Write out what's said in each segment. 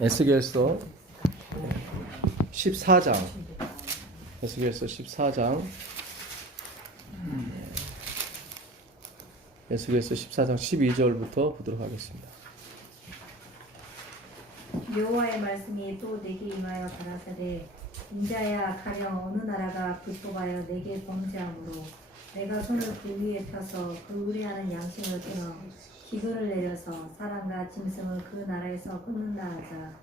에스겔서 14장 에스겔서 14장 에스겔서 14장 12절부터 보도록 하겠습니다. 여호와의 말씀이 또 내게 임하여 가라사대 인자야 가령 어느 나라가 불법하여 내게 범죄하므로 내가 손을 그 위에 펴서 그 의뢰하는 양심을 끊어 기근을 내려서 사람과 짐승을 그 나라에서 끊는다 하자.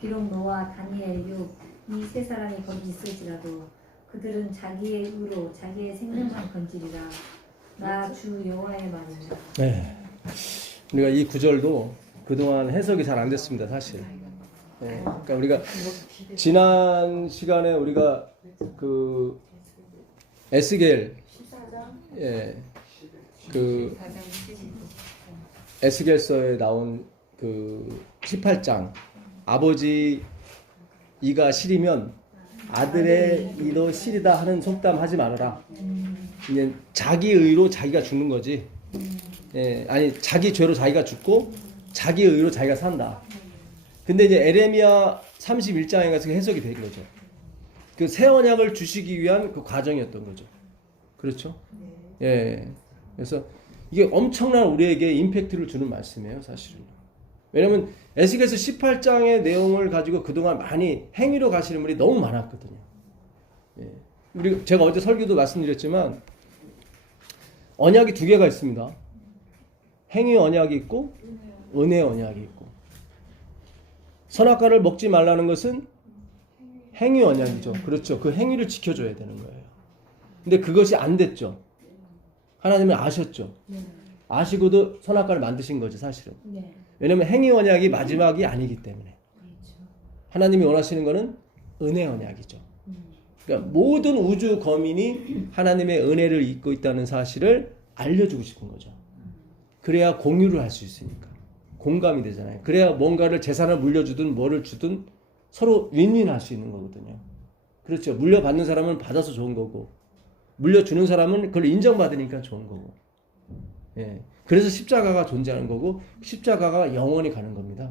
비록 노아 다니엘 욥 이 세 사람이 거기 있을지라도 그들은 자기의 의로 자기의 생명만 건지리라. 나 주 여호와의 말이다. 네, 우리가 이 구절도 그동안 해석이 잘 안 됐습니다, 사실. 네, 그러니까 우리가 지난 시간에 우리가 그 에스겔, 그 에스겔서에 나온 그 18장 아버지 이가 실이면 아들의 이도 실이다 하는 속담 하지 말아라. 이제 자기 의로 자기가 죽는 거지. 아니 자기 죄로 자기가 죽고 자기 의로 자기가 산다. 근데 이제 에레미야 31장에 가서 해석이 된 거죠. 그 새 언약을 주시기 위한 그 과정이었던 거죠. 그렇죠? 예. 그래서 이게 엄청난 우리에게 임팩트를 주는 말씀이에요, 사실은. 왜냐면 에스겔서 18장의 내용을 가지고 그동안 많이 행위로 가시는 분이 너무 많았거든요. 예. 제가 어제 설교도 말씀드렸지만 언약이 두 개가 있습니다. 행위 언약이 있고 은혜 언약이 있고. 선악과를 먹지 말라는 것은 행위 언약이죠. 그렇죠. 그 행위를 지켜줘야 되는 거예요. 근데 그것이 안 됐죠. 하나님은 아셨죠. 아시고도 선악과를 만드신 거죠, 사실은. 왜냐하면 행위 언약이 마지막이 아니기 때문에. 하나님이 원하시는 것은 은혜 언약이죠. 그러니까 모든 우주 거민이 하나님의 은혜를 입고 있다는 사실을 알려주고 싶은 거죠. 그래야 공유를 할 수 있으니까. 공감이 되잖아요. 그래야 뭔가를 재산을 물려주든 뭐를 주든 서로 윈윈할 수 있는 거거든요. 그렇죠. 물려받는 사람은 받아서 좋은 거고 물려주는 사람은 그걸 인정받으니까 좋은 거고. 예. 그래서 십자가가 존재하는 거고 십자가가 영원히 가는 겁니다.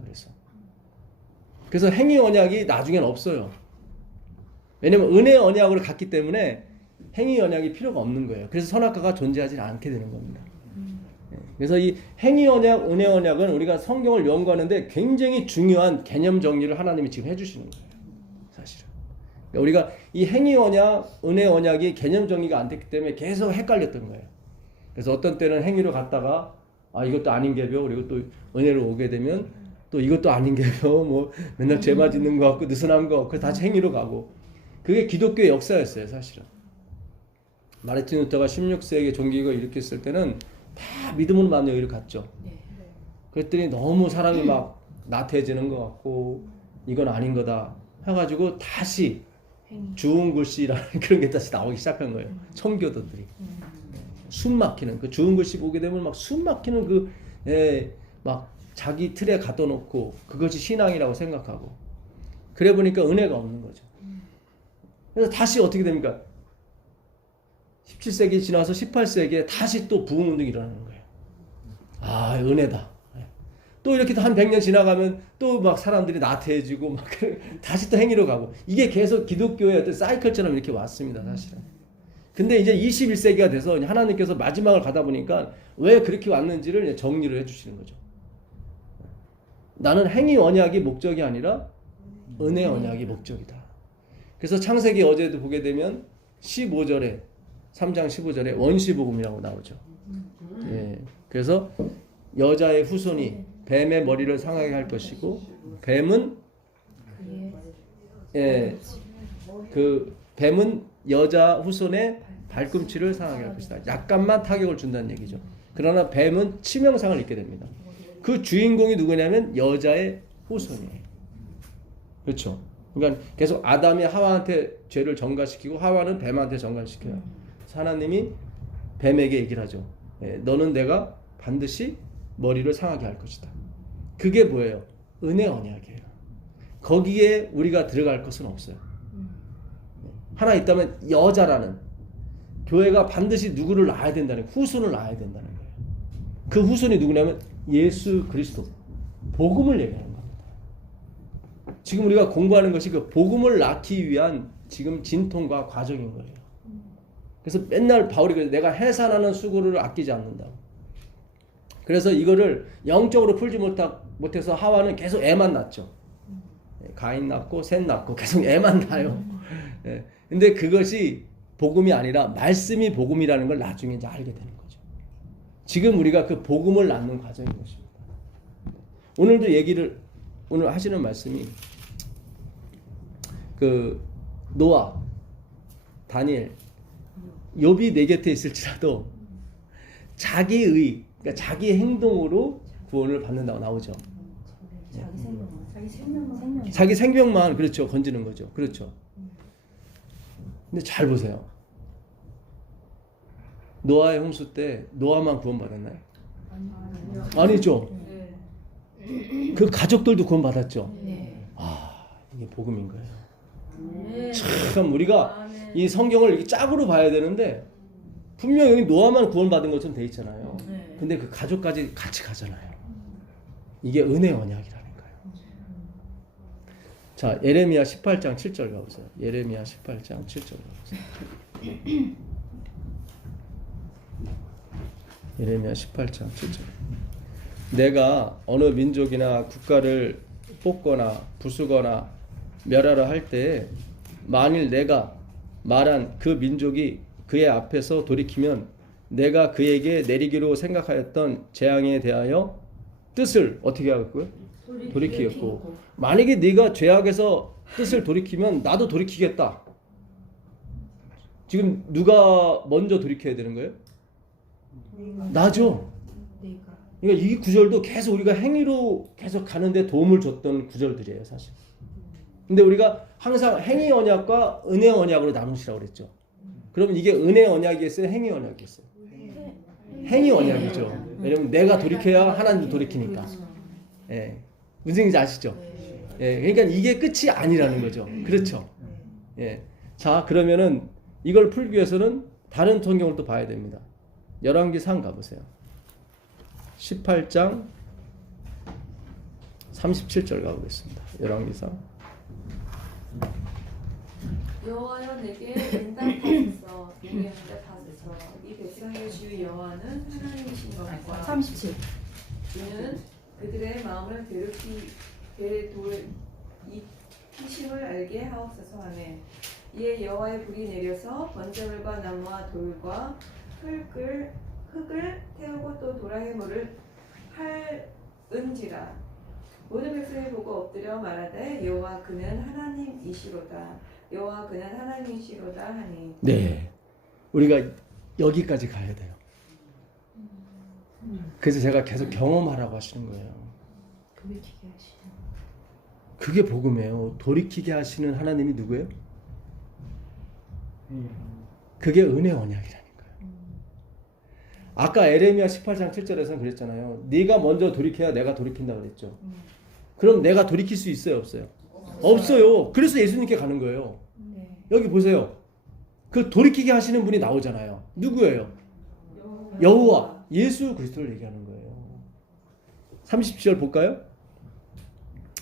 그래서 행위 언약이 나중엔 없어요. 왜냐면 은혜 언약으로 갔기 때문에 행위 언약이 필요가 없는 거예요. 그래서 선악과가 존재하지 않게 되는 겁니다. 그래서 이 행위 언약, 은혜 언약은 우리가 성경을 연구하는데 굉장히 중요한 개념 정리를 하나님이 지금 해주시는 거예요. 사실은. 그러니까 우리가 이 행위 언약, 은혜 언약이 개념 정리가 안 됐기 때문에 계속 헷갈렸던 거예요. 그래서 어떤 때는 행위로 갔다가 이것도 아닌 게벼 그리고 또 은혜로 오게 되면 또 이것도 아닌 게벼 뭐 맨날 죄 맞는 거 같고 느슨한 거 그래서 다시 행위로 가고 그게 기독교의 역사였어요, 사실은. 마르틴 루터가 16세기 종교개혁을 일으켰을 때는 다 믿음으로 마음 여기로 갔죠. 그랬더니 너무 사람이 막 나태해지는 것 같고 이건 아닌 거다 해가지고 다시 주운 글씨라는 그런 게 다시 나오기 시작한 거예요. 청교도들이. 숨 막히는 그 주운 글씨 보게 되면 막 숨 막히는 막 자기 틀에 가둬놓고 그것이 신앙이라고 생각하고 그래 보니까 은혜가 없는 거죠. 그래서 다시 어떻게 됩니까? 17세기 지나서 18세기에 다시 또 부흥운동이 일어나는 거예요. 은혜다. 또 이렇게 한 100년 지나가면 또 막 사람들이 나태해지고 막 다시 또 행위로 가고 이게 계속 기독교의 어떤 사이클처럼 이렇게 왔습니다, 사실은. 근데 이제 21세기가 돼서 하나님께서 마지막을 가다 보니까 왜 그렇게 왔는지를 정리를 해주시는 거죠. 나는 행위 언약이 목적이 아니라 은혜 언약이 목적이다. 그래서 창세기 어제도 보게 되면 15절에 3장 15절에 원시복음이라고 나오죠. 예. 그래서 여자의 후손이 뱀의 머리를 상하게 할 것이고 뱀은 뱀은 여자 후손의 발꿈치를 상하게 할 것이다. 약간만 타격을 준다는 얘기죠. 그러나 뱀은 치명상을 입게 됩니다. 그 주인공이 누구냐면 여자의 후손이에요. 그렇죠. 그러니까 계속 아담이 하와한테 죄를 전가시키고 하와는 뱀한테 전가시켜요. 하나님이 뱀에게 얘기를 하죠. 너는 내가 반드시 머리를 상하게 할 것이다. 그게 뭐예요? 은혜 언약이에요. 거기에 우리가 들어갈 것은 없어요. 하나 있다면 여자라는 교회가 반드시 누구를 낳아야 된다는 후손을 낳아야 된다는 거예요. 그 후손이 누구냐면 예수 그리스도 복음을 얘기하는 겁니다. 지금 우리가 공부하는 것이 그 복음을 낳기 위한 지금 진통과 과정인 거예요. 그래서 맨날 바울이 그래서 내가 해산하는 수고를 아끼지 않는다고. 그래서 이거를 영적으로 풀지 못해서 하와는 계속 애만 낳죠. 가인 낳고 셋 낳고 계속 애만 낳아요. 예. 근데 그것이 복음이 아니라 말씀이 복음이라는 걸 나중에 이제 알게 되는 거죠. 지금 우리가 그 복음을 낳는 과정인 것입니다. 오늘도 오늘 하시는 말씀이 그 노아, 다니엘, 욥이 내 곁에 있을지라도 자기의 그러니까 자기 행동으로 구원을 받는다고 나오죠. 자기 생명만 그렇죠 건지는 거죠. 그렇죠. 근데 잘 보세요. 노아의 홍수 때 노아만 구원받았나요? 아니죠. 그 가족들도 구원받았죠. 아, 이게 복음인 거예요. 참 우리가 이 성경을 이렇게 짝으로 봐야 되는데 분명 여기 노아만 구원받은 것처럼 돼 있잖아요. 근데 그 가족까지 같이 가잖아요. 이게 은혜 언약이라는 거예요. 자, 예레미야 18장 7절 가보세요. 예레미야 18장 7절 가보세요. 예레미야 18장 7절. 내가 어느 민족이나 국가를 뽑거나 부수거나 멸하라 할 때에 만일 내가 말한 그 민족이 그의 앞에서 돌이키면 내가 그에게 내리기로 생각하였던 재앙에 대하여 뜻을 어떻게 하겠고요? 돌이키겠고. 만약에 네가 죄악에서 뜻을 돌이키면 나도 돌이키겠다. 지금 누가 먼저 돌이켜야 되는 거예요? 나죠. 그러니까 이 구절도 계속 우리가 행위로 계속 가는데 도움을 줬던 구절들이에요, 사실. 근데 우리가 항상 행위 언약과 은혜 언약으로 나누시라고 그랬죠. 그럼 이게 은혜 언약이겠어요? 행위 언약이겠어요? 행위 언약이죠. 왜냐면 내가 돌이켜야 하나님도 돌이키니까. 예. 무슨 얘기인지 아시죠? 예. 그러니까 이게 끝이 아니라는 거죠. 그렇죠. 예. 자, 그러면은 이걸 풀기 위해서는 다른 성경을 또 봐야 됩니다. 열왕기상 가보세요. 18장 37절 가보겠습니다. 열왕기상. 여호와여 내게 응답하소서 내게 응답하소서 이 백성의 주 여호와는 하나님이신 것과 37. 이는 그들의 마음을 이심을 알게 하옵소서 하네. 이에 여호와의 불이 내려서 번제물과 나무와 돌과 흙을 태우고 또 도라해물을 할은지라. 모든 백성이 보고 엎드려 말하되 여호와 그는 하나님이시로다. 여호와 그는 하나님이시로다 하니. 네, 우리가 여기까지 가야 돼요. 그래서 제가 계속 경험하라고 하시는 거예요. 그게 복음이에요. 돌이키게 하시는 하나님이 누구예요? 그게 은혜 언약이라니까요. 아까 에레미야 18장 7절에서는 그랬잖아요. 네가 먼저 돌이켜야 내가 돌이킨다 그랬죠. 그럼 내가 돌이킬 수 있어요, 없어요? 없어요. 그래서 예수님께 가는 거예요. 여기 보세요. 그 돌이키게 하시는 분이 나오잖아요. 누구예요? 여호와, 예수 그리스도를 얘기하는 거예요. 37절 볼까요?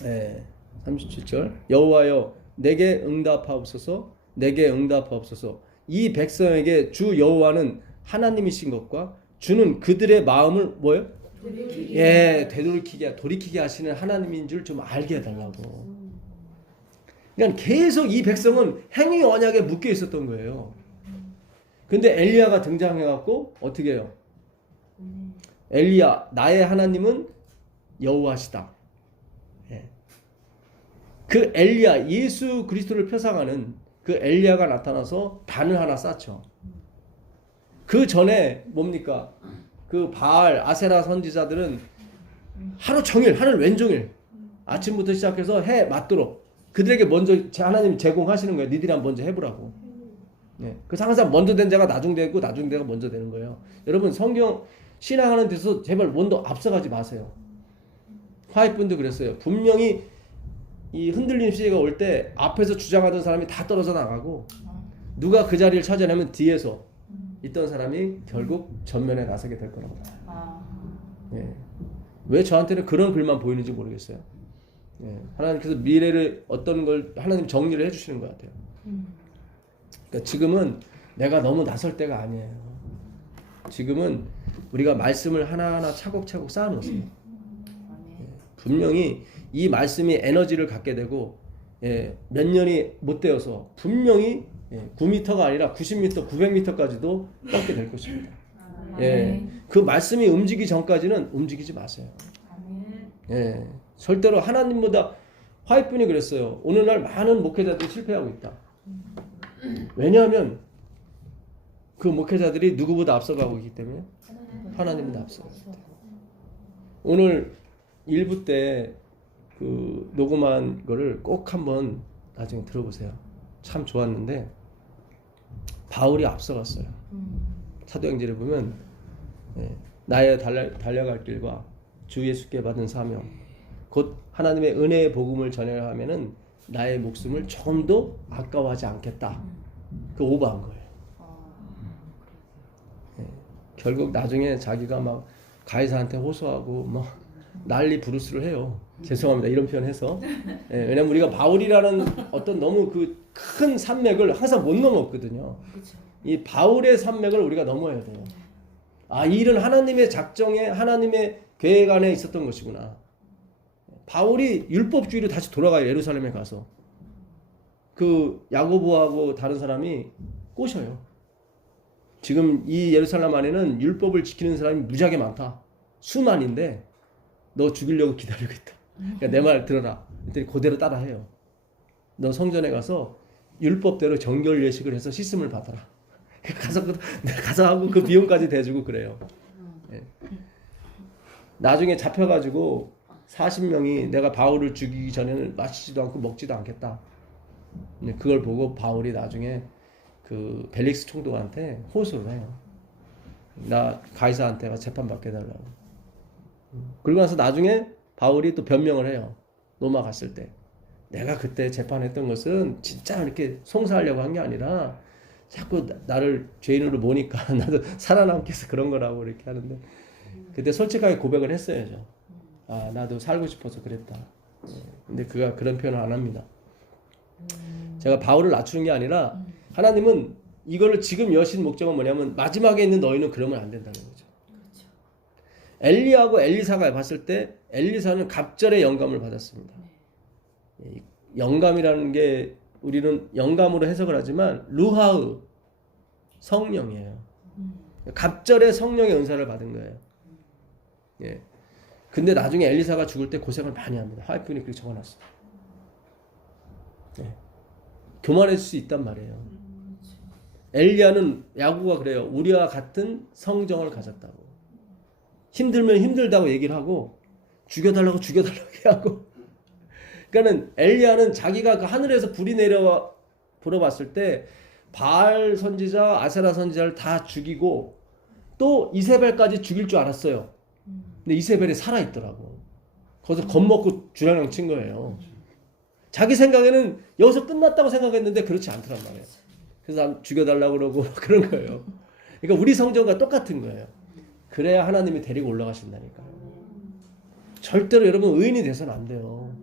네, 37절. 여호와여 내게 응답하옵소서. 내게 응답하옵소서. 이 백성에게 주 여호와는 하나님이신 것과 주는 그들의 마음을 뭐예요? 돌이키게 하시는 하나님인 줄 좀 알게 해달라고. 그러니까 계속 이 백성은 행위 언약에 묶여 있었던 거예요. 근데 엘리야가 등장해갖고 어떻게 해요? 엘리야, 나의 하나님은 여호와시다. 그 엘리야, 예수 그리스도를 표상하는 그 엘리야가 나타나서 단을 하나 쌓죠. 그 전에 뭡니까? 그 바알, 아세라 선지자들은 하루 종일, 하늘 왼종일 아침부터 시작해서 해 맞도록 그들에게 먼저 하나님이 제공하시는 거예요. 니들이 한번 먼저 해보라고. 그래서 항상 먼저 된 자가 나중 되고 나중 되가 먼저 되는 거예요. 여러분 성경 신앙하는 데서 제발 먼저 앞서가지 마세요. 화이트분도 그랬어요. 분명히 이 흔들림 시대가 올 때 앞에서 주장하던 사람이 다 떨어져 나가고 누가 그 자리를 차지하면 뒤에서 있던 사람이 결국 전면에 나서게 될 거라고 봐요. 왜 저한테는 그런 글만 보이는지 모르겠어요. 예, 하나님께서 미래를 어떤 걸 하나님 정리를 해주시는 것 같아요. 그러니까 지금은 내가 너무 나설 때가 아니에요. 지금은 우리가 말씀을 하나하나 차곡차곡 쌓아놓으세요. 예, 분명히 이 말씀이 에너지를 갖게 되고 몇 년이 못 되어서 분명히 9m가 아니라 90m, 900m까지도 뻗게 될 것입니다. 그 말씀이 움직이기 전까지는 움직이지 마세요. 절대로 하나님보다 화이트분이 그랬어요. 오늘날 많은 목회자들이 실패하고 있다. 왜냐하면 그 목회자들이 누구보다 앞서가고 있기 때문에 하나님보다 앞서가고 있다. 오늘 1부 때 그 녹음한 거를 꼭 한번 나중에 들어보세요. 참 좋았는데 바울이 앞서갔어요. 사도행전에 보면 나의 달려갈 길과 주 예수께 받은 사명 곧 하나님의 은혜의 복음을 전해야 하면은 나의 목숨을 조금도 아까워하지 않겠다. 그 오버한 거예요. 결국 나중에 자기가 막 가이사한테 호소하고 뭐 난리 부르스를 해요. 죄송합니다 이런 표현해서. 왜냐면 우리가 바울이라는 어떤 너무 그 큰 산맥을 항상 못 넘었거든요. 이 바울의 산맥을 우리가 넘어야 돼요. 아, 이 일은 하나님의 작정에 하나님의 계획 안에 있었던 것이구나. 바울이 율법주의로 다시 돌아가요. 예루살렘에 가서 그 야고보하고 다른 사람이 꼬셔요. 지금 이 예루살렘 안에는 율법을 지키는 사람이 무지하게 많다. 수만인데 너 죽이려고 기다리고 있다. 그러니까 내 말 들어라. 그랬더니 그대로 따라해요. 너 성전에 가서 율법대로 정결 예식을 해서 씻음을 받아라. 가서 하고 그 비용까지 대주고 그래요. 나중에 잡혀가지고 40명이 내가 바울을 죽이기 전에는 마시지도 않고 먹지도 않겠다. 그걸 보고 바울이 나중에 그 벨릭스 총독한테 호소를 해요. 나 가이사한테 재판받게 해달라고. 그러고 나서 나중에 바울이 또 변명을 해요. 로마 갔을 때 내가 그때 재판했던 것은 진짜 이렇게 송사하려고 한 게 아니라 자꾸 나를 죄인으로 보니까 나도 살아남기 위해서 그런 거라고 이렇게 하는데 그때 솔직하게 고백을 했어야죠. 아, 나도 살고 싶어서 그랬다. 근데 그가 그런 표현을 안 합니다. 제가 바울을 낮추는 게 아니라 하나님은 이거를 지금 여신 목적은 뭐냐면 마지막에 있는 너희는 그러면 안 된다는 거죠. 엘리하고 엘리사가 봤을 때 엘리사는 갑절의 영감을 받았습니다. 영감이라는 게 우리는 영감으로 해석을 하지만 루하의 성령이에요. 갑절의 성령의 은사를 받은 거예요. 근데 나중에 엘리사가 죽을 때 고생을 많이 합니다. 하이픈이 그렇게 적어놨어요. 교만해질 수 있단 말이에요. 엘리야는 야고보가 그래요. 우리와 같은 성정을 가졌다고. 힘들면 힘들다고 얘기를 하고 죽여달라고 하고. 그러니까는 엘리야는 자기가 그 하늘에서 불이 내려와 불어봤을 때 바알 선지자, 아세라 선지자를 다 죽이고 또 이세벨까지 죽일 줄 알았어요. 근데 이세벨이 살아있더라고. 거기서 겁먹고 주량랑 친 거예요. 자기 생각에는 여기서 끝났다고 생각했는데 그렇지 않더란 말이에요. 그래서 죽여달라고 그러고 그런 거예요. 그러니까 우리 성전과 똑같은 거예요. 그래야 하나님이 데리고 올라가신다니까요. 절대로 여러분 의인이 돼서는 안 돼요.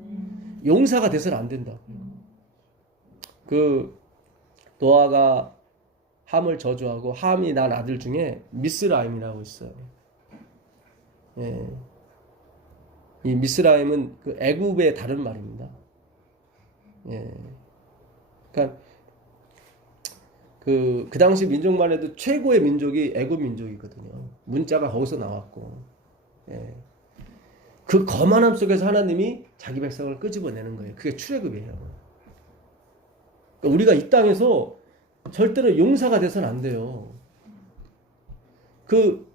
용사가 돼서는 안 된다고요. 그 노아가 함을 저주하고 함이 난 아들 중에 미스라임이라고 있어요. 이 미스라임은 그 애굽의 다른 말입니다. 그러니까 그 당시 민족만 해도 최고의 민족이 애굽 민족이거든요. 문자가 거기서 나왔고, 그 거만함 속에서 하나님이 자기 백성을 끄집어내는 거예요. 그게 출애굽이에요. 그러니까 우리가 이 땅에서 절대로 용사가 돼서는 안 돼요. 그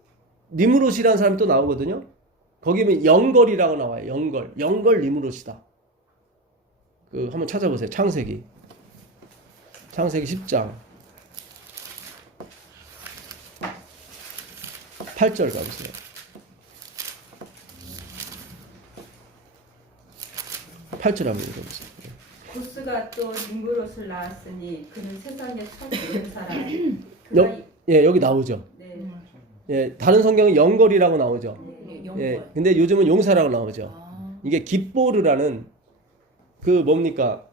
니므롯이라는 사람이 또 나오거든요. 거기 보면 영걸이라고 나와요. 영걸 니므롯이다. 그 한번 찾아보세요. 창세기 10장 8절 가보세요. 8절 한번 읽어보세요. 구스가 또 nimrod을 낳았으니 그는 세상의 첫 용사라. 여기 나오죠. 네. 다른 성경은 영걸이라고 나오죠. 네. 근데 요즘은 용사라고 나오죠. 이게 깃보르라는 그 뭡니까?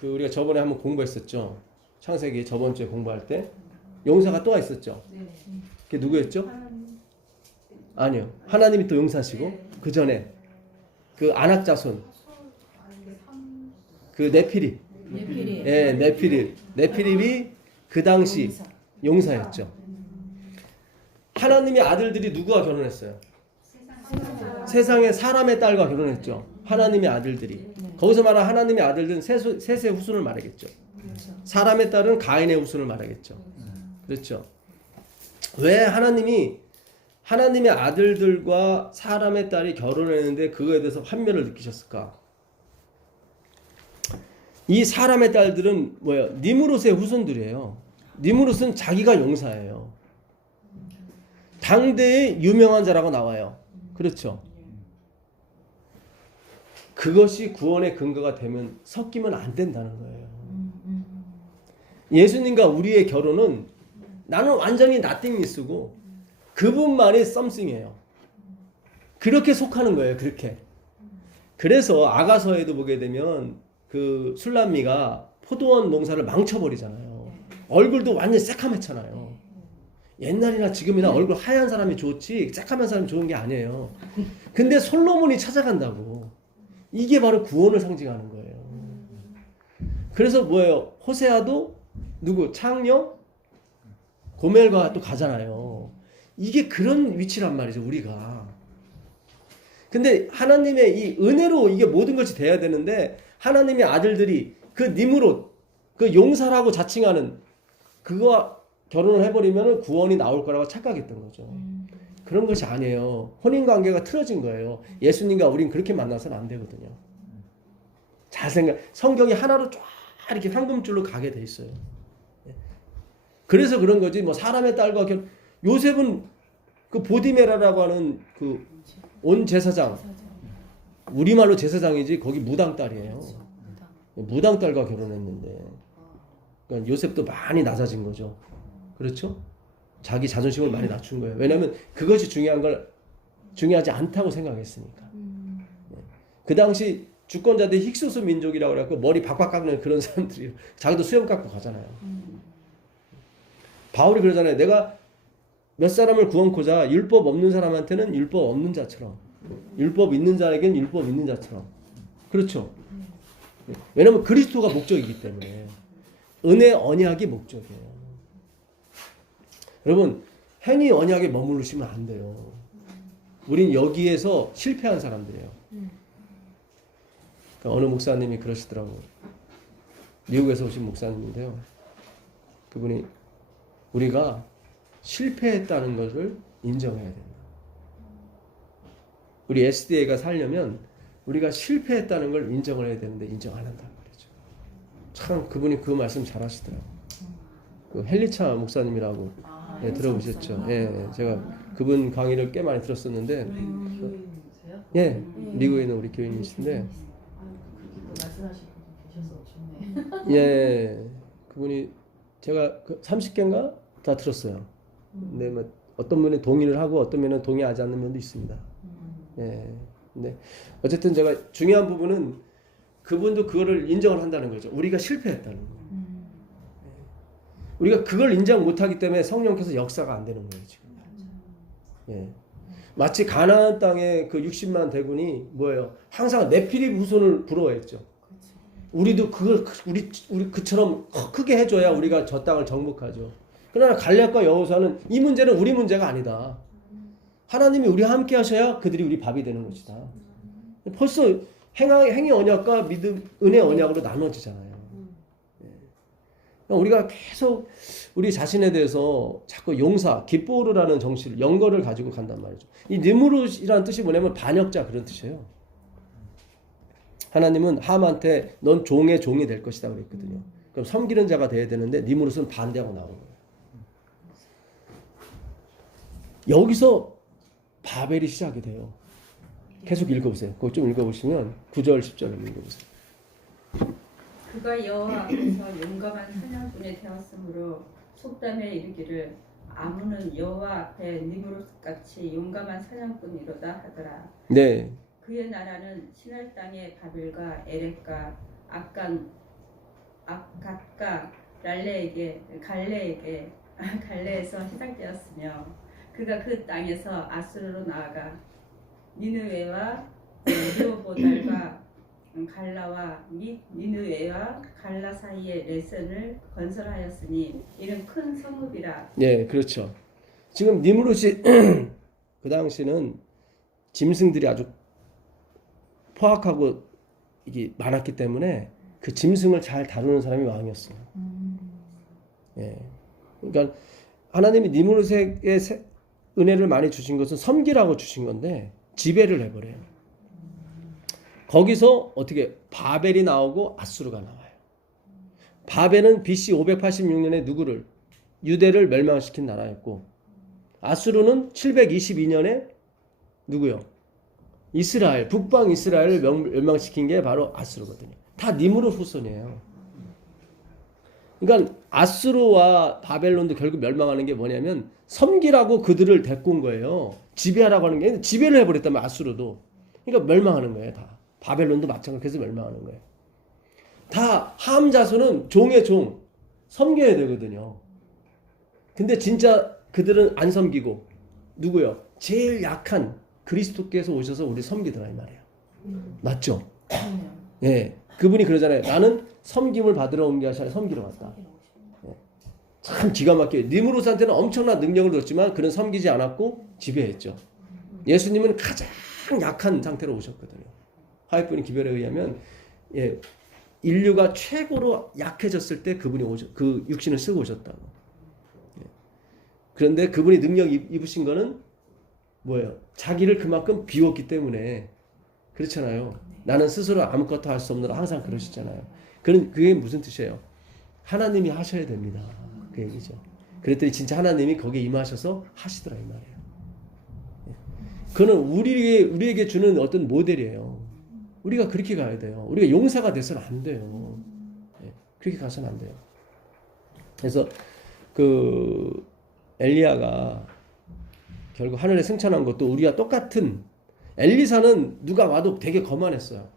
그 우리가 저번에 한번 공부했었죠. 창세기 저번 주에 공부할 때 용사가 또 있었죠. 그게 누구였죠? 아니요. 하나님이 또 용사시고 그 전에 그 아낙 자손 그 네피림. 예, 네피림. 네피림이 그 당시 용사였죠. 하나님의 아들들이 누구와 결혼했어요? 세상의 사람의 딸과 결혼했죠. 하나님의 아들들이. 거기서 말한 하나님의 아들들은 셋의 후손을 말하겠죠. 사람의 딸은 가인의 후손을 말하겠죠. 그렇죠. 왜 하나님의 아들들과 사람의 딸이 결혼했는데 그거에 대해서 환멸을 느끼셨을까? 이 사람의 딸들은 뭐예요? 니무롯의 후손들이에요. 니무롯은 자기가 용사예요. 당대의 유명한 자라고 나와요. 그렇죠. 그것이 구원의 근거가 되면 섞이면 안 된다는 거예요. 예수님과 우리의 결혼은 나는 완전히 nothingness고 그분만이 something이에요. 그렇게 속하는 거예요. 그렇게. 그래서 아가서에도 보게 되면 그 술람미가 포도원 농사를 망쳐버리잖아요. 얼굴도 완전 새카맣잖아요. 옛날이나 지금이나 얼굴 하얀 사람이 좋지 새카만 사람이 좋은 게 아니에요. 근데 솔로몬이 찾아간다고. 이게 바로 구원을 상징하는 거예요. 그래서 뭐예요? 호세아도 누구? 창녀? 고멜과 또 가잖아요. 이게 그런 위치란 말이죠, 우리가. 근데 하나님의 이 은혜로 이게 모든 것이 돼야 되는데 하나님의 아들들이 그 니므롯, 그 용사라고 자칭하는 그거와 결혼을 해버리면 구원이 나올 거라고 착각했던 거죠. 그런 것이 아니에요. 혼인관계가 틀어진 거예요. 예수님과 우린 그렇게 만나서는 안 되거든요. 잘 성경이 하나로 쫙 이렇게 황금줄로 가게 돼 있어요. 그래서 그런 거지. 뭐 사람의 딸과 요셉은 그 보디메라라고 하는 그 온 제사장, 우리말로 제사장이지 거기 무당 딸이에요. 무당 딸과 결혼했는데, 그러니까 요셉도 많이 낮아진 거죠. 그렇죠? 자기 자존심을 많이 낮춘 거예요. 왜냐하면 그것이 중요하지 않다고 생각했으니까. 그 당시 주권자들이 힉소스 민족이라고 그래갖고 머리 박박 깎는 그런 사람들이 자기도 수염 깎고 가잖아요. 바울이 그러잖아요. 내가 몇 사람을 구원코자 율법 없는 사람한테는 율법 없는 자처럼, 율법 있는 자에겐 율법 있는 자처럼. 그렇죠. 왜냐하면 그리스도가 목적이기 때문에. 은혜 언약이 목적이에요. 여러분, 행위 언약에 머무르시면 안 돼요. 우린 여기에서 실패한 사람들이에요. 그러니까 어느 목사님이 그러시더라고요. 미국에서 오신 목사님인데요. 그분이 우리가 실패했다는 것을 인정해야 된다. 우리 SDA가 살려면 우리가 실패했다는 걸 인정을 해야 되는데 인정 안 한다는 거죠. 참 그분이 그 말씀 잘 하시더라고요. 그 헨리차 목사님이라고 예, 들어보셨죠? 예, 제가 그분 강의를 꽤 많이 들었었는데 교인이세요? 예, 미국에 있는 우리 교인이신데 그렇게 말씀하시는 분이 계셔서 좋네. 예, 그분이 제가 그 30개인가 다 들었어요. 근데 뭐 어떤 분이 동의를 하고 어떤 분은 동의하지 않는 면도 있습니다. 예, 근데 어쨌든 제가 중요한 부분은 그분도 그거를 인정을 한다는 거죠. 우리가 실패했다는 거. 우리가 그걸 인정 못하기 때문에 성령께서 역사가 안 되는 거예요 지금. 예. 마치 가나안 땅의 그 60만 대군이 뭐예요? 항상 네피림 후손을 부러워했죠. 우리도 그걸 우리 그처럼 크게 해줘야 우리가 저 땅을 정복하죠. 그러나 갈렙과 여호수아는 이 문제는 우리 문제가 아니다. 하나님이 우리와 함께 하셔야 그들이 우리 밥이 되는 것이다. 벌써 행위 언약과 믿음 은혜 언약으로 나눠지잖아요. 우리가 계속 우리 자신에 대해서 자꾸 용사, 기뽀르라는 정신을 영거를 가지고 간단 말이죠. 이 느무롯이라는 뜻이 뭐냐면 반역자 그런 뜻이에요. 하나님은 함한테 넌 종의 종이 될 것이다 그랬거든요. 그럼 섬기는 자가 돼야 되는데 느무롯은 반대하고 나온 거예요. 여기서 바벨이 시작이 돼요. 계속 읽어보세요. 그거 좀 읽어보시면 9절, 10절을 읽어보세요. 그가 여호와 앞에서 용감한 사냥꾼이 되었으므로 속담에 이르기를 아무는 여호와 앞에 니무롯같이 용감한 사냥꾼이로다 하더라. 네. 그의 나라는 신할 땅의 바벨과 에렉과 악갓과 갈레에서 시작되었으며 그가 그 땅에서 아수르로 나아가 니느웨와 리오보달과 갈라와 및 니느웨와 갈라 사이에 레선을 건설하였으니 이는 큰 성읍이라. 예, 그렇죠. 지금 니무롯이 그 당시는 짐승들이 아주 포악하고 이게 많았기 때문에 그 짐승을 잘 다루는 사람이 왕이었어요. 예. 그러니까 하나님이 니무롯에게 은혜를 많이 주신 것은 섬기라고 주신 건데 지배를 해버려요. 거기서 어떻게 바벨이 나오고 아수르가 나와요. 바벨은 BC 586년에 누구를? 유대를 멸망시킨 나라였고 아수르는 722년에 누구요? 이스라엘, 북방 이스라엘을 멸망시킨 게 바로 아수르거든요. 다 니무롯 후손이에요. 그러니까 아수르와 바벨론도 결국 멸망하는 게 뭐냐면 섬기라고 그들을 데리고 온 거예요. 지배하라고 하는 게 아니라 지배를 해버렸다면 아수르도. 그러니까 멸망하는 거예요. 다. 바벨론도 마찬가지로 멸망하는 거예요. 다 함 자손은 종의 종 섬겨야 되거든요. 근데 진짜 그들은 안 섬기고 누구요? 제일 약한 그리스도께서 오셔서 우리 섬기더라 이 말이에요. 맞죠? 예, 그분이 그러잖아요. 나는 섬김을 받으러 온 게 아니라 섬기러 왔다. 예. 참 기가 막혀요. 니무롯한테는 엄청난 능력을 줬지만 그는 섬기지 않았고 지배했죠. 예수님은 가장 약한 상태로 오셨거든요. 화이프니 기별에 의하면 예, 인류가 최고로 약해졌을 때 그분이 그 육신을 쓰고 오셨다고. 예. 그런데 그분이 능력 입으신 거는 뭐예요? 자기를 그만큼 비웠기 때문에 그렇잖아요. 나는 스스로 아무것도 할 수 없느라 항상 그러시잖아요. 그게 무슨 뜻이에요? 하나님이 하셔야 됩니다. 그 얘기죠. 그랬더니 진짜 하나님이 거기에 임하셔서 하시더라 이 말이에요. 그는 우리에게 주는 어떤 모델이에요. 우리가 그렇게 가야 돼요. 우리가 용사가 돼서는 안 돼요. 그렇게 가서는 안 돼요. 그래서 그 엘리야가 결국 하늘에 승천한 것도 우리가 똑같은 엘리사는 누가 와도 되게 거만했어요.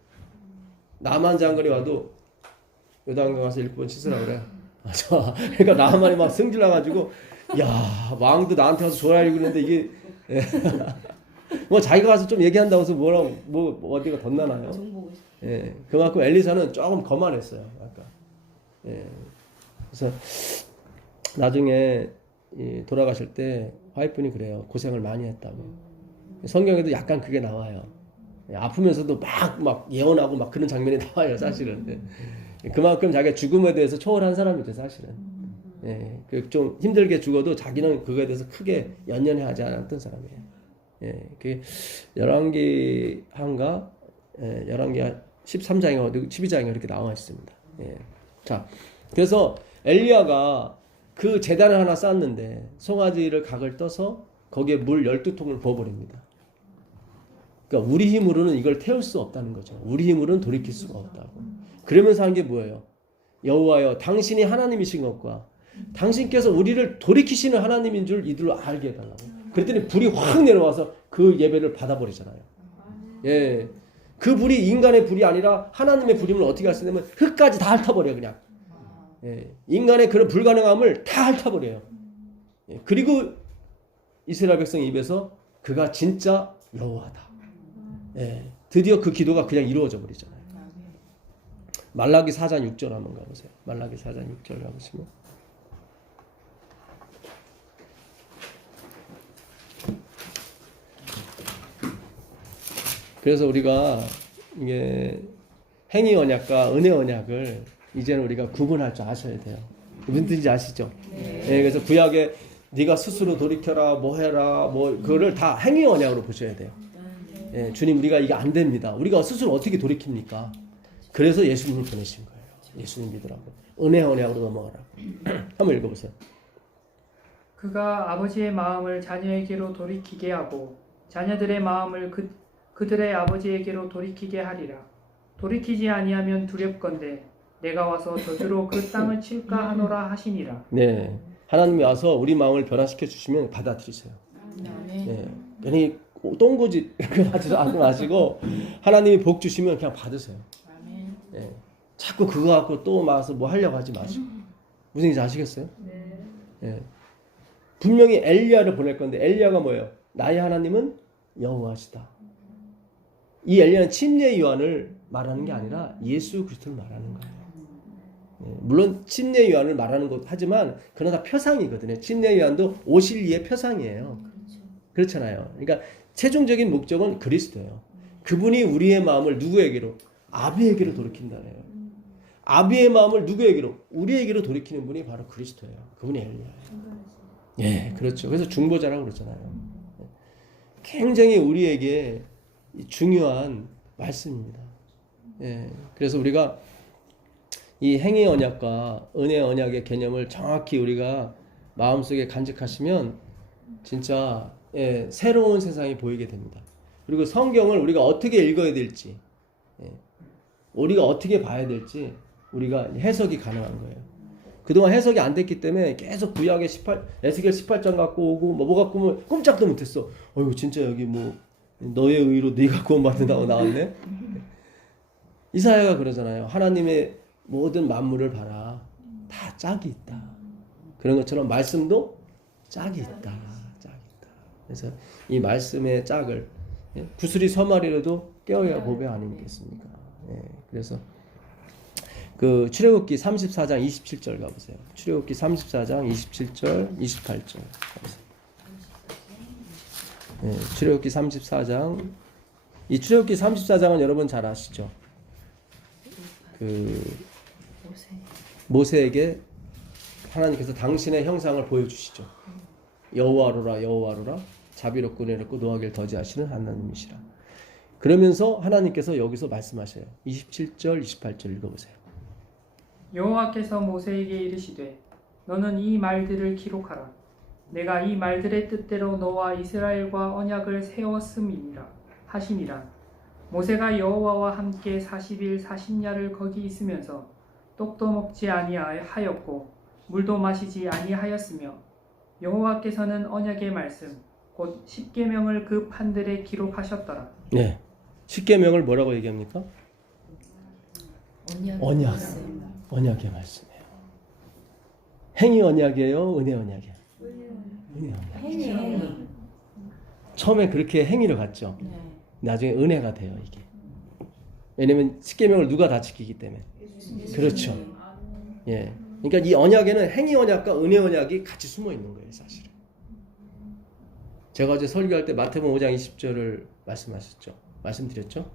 나만 장군이 와도 요단강 가서 7번 씻으라 그래. 그러니까 나만이 막 승질나가지고 야 왕도 나한테 와서 줘라 그러는데 이게 뭐 자기가 가서 좀 얘기한다고 해서 뭐 어디가 덧나나요? 예, 그만큼 엘리사는 조금 거만했어요. 아까. 예, 그래서 나중에 돌아가실 때 와이프니 그래요. 고생을 많이 했다고. 성경에도 약간 그게 나와요. 아프면서도 막 예언하고 막 그런 장면이 나와요, 사실은. 그만큼 자기가 죽음에 대해서 초월한 사람이죠, 사실은. 예, 좀 힘들게 죽어도 자기는 그거에 대해서 크게 연연해하지 않았던 사람이에요. 예, 그 열왕기한가, 열왕기 13장인가 12장인가 이렇게 나와 있습니다. 예. 자, 그래서 엘리야가 그 제단을 하나 쌓았는데 송아지를 각을 떠서 거기에 물 12통을 부어버립니다. 그러니까 우리 힘으로는 이걸 태울 수 없다는 거죠. 우리 힘으로는 돌이킬 수가 없다고. 그러면서 한 게 뭐예요? 여호와여 당신이 하나님이신 것과 당신께서 우리를 돌이키시는 하나님인 줄 이들로 알게 해달라고. 그랬더니 불이 확 내려와서 그 예배를 받아버리잖아요. 예, 그 불이 인간의 불이 아니라 하나님의 불임을 어떻게 할 수 있냐면 흙까지 다 핥아버려요 그냥. 예, 인간의 그런 불가능함을 다 핥아버려요. 예, 그리고 이스라엘 백성 입에서 그가 진짜 여호와다. 예, 드디어 그 기도가 그냥 이루어져 버리잖아요. 말라기 4장 6절 한번 가보세요. 말라기 4장 6절 가보시면 그래서 우리가 이게 행위 언약과 은혜 언약을 이제는 우리가 구분할 줄 아셔야 돼요. 무슨 뜻인지 아시죠? 네. 예, 그래서 구약에 네가 스스로 돌이켜라, 뭐 해라, 뭐 그거를 다 행위 언약으로 보셔야 돼요. 예, 주님 우리가 이게 안 됩니다. 우리가 스스로 어떻게 돌이킵니까? 그래서 예수님을 보내신 거예요. 예수님 믿으라고. 은혜 언약으로 넘어가라고. 한번 읽어보세요. 그가 아버지의 마음을 자녀에게로 돌이키게 하고 자녀들의 마음을 그들의 아버지에게로 돌이키게 하리라. 돌이키지 아니하면 두렵건대 내가 와서 저주로 그 땅을 칠까 하노라 하시니라. 네, 하나님이 와서 우리 마음을 변화시켜 주시면 받아들이세요. 네, 괜히 똥고집 이렇게 하지 마시고 하나님이 복 주시면 그냥 받으세요. 아멘. 예. 자꾸 그거 갖고 또 와서 뭐 하려고 하지 마시고. 무슨 얘기인지 아시겠어요? 네. 예. 분명히 엘리야를 보낼 건데 엘리야가 뭐예요? 나의 하나님은 여호와시다. 이 엘리야는 침례 요한을 말하는 게 아니라 예수 그리스도를 말하는 거예요. 예. 물론 침례 요한을 말하는 것 하지만 그건 다 표상이거든요. 침례 요한도 오실 이의 표상이에요. 그렇잖아요. 그러니까 최종적인 목적은 그리스도예요. 그분이 우리의 마음을 누구에게로? 아비에게로 돌이킨다네요. 아비의 마음을 누구에게로? 우리에게로 돌이키는 분이 바로 그리스도예요. 그분이 엘리야예요. 예, 그렇죠. 그래서 중보자라고 그러잖아요. 굉장히 우리에게 중요한 말씀입니다. 예, 그래서 우리가 이 행위 언약과 은혜 언약의 개념을 정확히 우리가 마음속에 간직하시면 진짜 예, 새로운 세상이 보이게 됩니다. 그리고 성경을 우리가 어떻게 읽어야 될지, 예, 우리가 어떻게 봐야 될지 우리가 해석이 가능한 거예요. 그동안 해석이 안 됐기 때문에 계속 구약의 에스겔 18장 갖고 오고 뭐 갖고 오면 꼼짝도 못했어. 어이구 진짜 여기 뭐 너의 의로 네가 구원받는다고 나왔네. 이사야가 그러잖아요. 하나님의 모든 만물을 봐라. 다 짝이 있다. 그런 것처럼 말씀도 짝이 있다. 짝이 있다. 그래서 이 말씀의 짝을 구슬이 서말이라도 깨어야 보배 아니겠습니까? 예, 그래서 그 출애굽기 34장 27절 가보세요. 출애굽기 34장 27절 28절 가보세요. 예, 출애굽기 34장 이 출애굽기 34장은 여러분 잘 아시죠? 그 모세에게 하나님께서 당신의 형상을 보여주시죠. 여호와로라 여호와로라 자비롭고 은혜롭고 노하기를 더디하시는 하나님이시라. 그러면서 하나님께서 여기서 말씀하셔요. 27절 28절 읽어보세요. 여호와께서 모세에게 이르시되 너는 이 말들을 기록하라. 내가 이 말들의 뜻대로 너와 이스라엘과 언약을 세웠음이니라 하시니라. 모세가 여호와와 함께 40일 40야를 거기 있으면서 떡도 먹지 아니하였고 물도 마시지 아니하였으며 여호와께서는 언약의 말씀 곧 십계명을 그 판들에 기록하셨더라. 네, 십계명을 뭐라고 얘기합니까? 언약. 언약의 말씀이에요. 행위 언약이에요, 은혜 언약이에요. 은혜 언약. 행위. 처음에 그렇게 행위를 갔죠. 네. 나중에 은혜가 돼요 이게. 왜냐면 십계명을 누가 다 지키기 때문에. 그렇죠. 예. 그러니까 이 언약에는 행위 언약과 은혜 언약이 같이 숨어 있는 거예요, 사실은. 제가 어제 설교할 때 마태복음 5장 20절을 말씀드렸죠.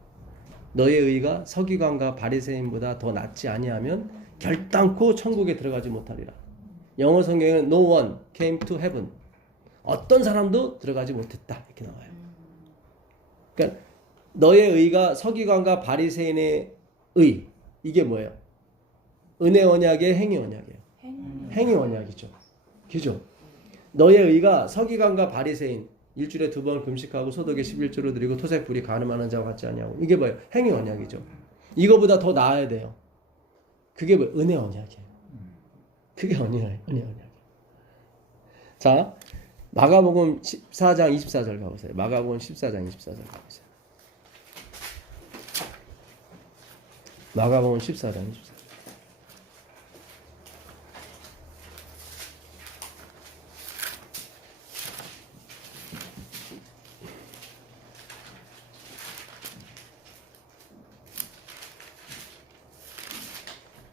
너의 의가 서기관과 바리새인보다 더 낫지 아니하면 결단코 천국에 들어가지 못하리라. 영어 성경에는 no one came to heaven. 어떤 사람도 들어가지 못했다 이렇게 나와요. 그러니까 너의 의가 서기관과 바리새인의 의 이게 뭐예요? 은혜 언약의 행위 언약이에요. 행위 언약이죠. 그죠? 너의 의가 서기관과 바리새인 일주일에 2번 금식하고 소득의 11조로 드리고 토색불이 가늠하는 자와 같지 않냐고. 이게 뭐예요? 행위 언약이죠. 이거보다 더 나아야 돼요. 그게 뭐 은혜 언약이에요. 그게 은혜 언약이에요. 자, 마가복음 14장 24절 가보세요. 마가복음 14장 24절 가보세요. 마가복음 14장 24절.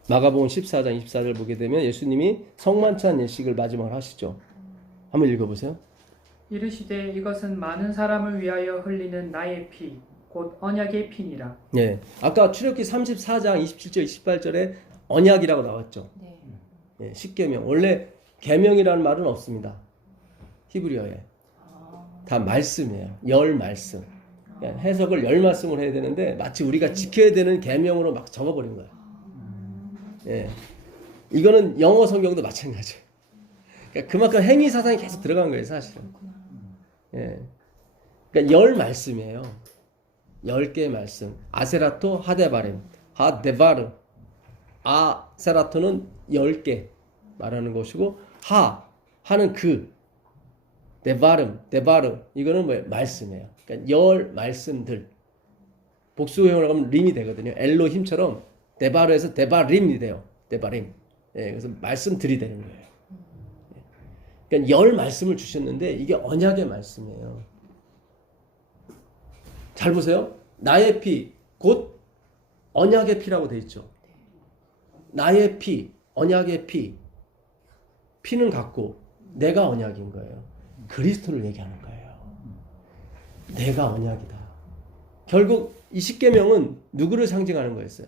마가복음 14장 24절 보게 되면 예수님이 성만찬 예식을 마지막으로 하시죠. 한번 읽어보세요. 이르시되 이것은 많은 사람을 위하여 흘리는 나의 피 곧 언약의 피니라. 네, 아까 출애굽기 34장 27절 28절에 언약이라고 나왔죠. 네. 예, 십계명. 원래 계명이라는 말은 없습니다. 히브리어에. 다 말씀이에요. 열 말씀. 그러니까 해석을 열 말씀을 해야 되는데 마치 우리가 지켜야 되는 계명으로 막 적어버린 거예요. 예, 이거는 영어 성경도 마찬가지예요. 그러니까 그만큼 행위 사상이 계속 들어간 거예요, 사실은. 예, 그러니까 열 말씀이에요. 10개의 말씀. 아세라토, 하데바렘, 하데바르. 아세라토는 10개 말하는 것이고 하는 그 데바르 이거는 뭐 말씀이에요. 그러니까 열 말씀들. 복수형으로 하면 림이 되거든요. 엘로힘처럼 데바르에서 데바림이 돼요. 데바림. 예, 그래서 말씀들이 되는 거예요. 그러니까 열 말씀을 주셨는데 이게 언약의 말씀이에요. 잘 보세요. 나의 피, 곧 언약의 피라고 돼 있죠. 나의 피, 언약의 피. 피는 같고 내가 언약인 거예요. 그리스도를 얘기하는 거예요. 내가 언약이다. 결국 이 십계명은 누구를 상징하는 거였어요?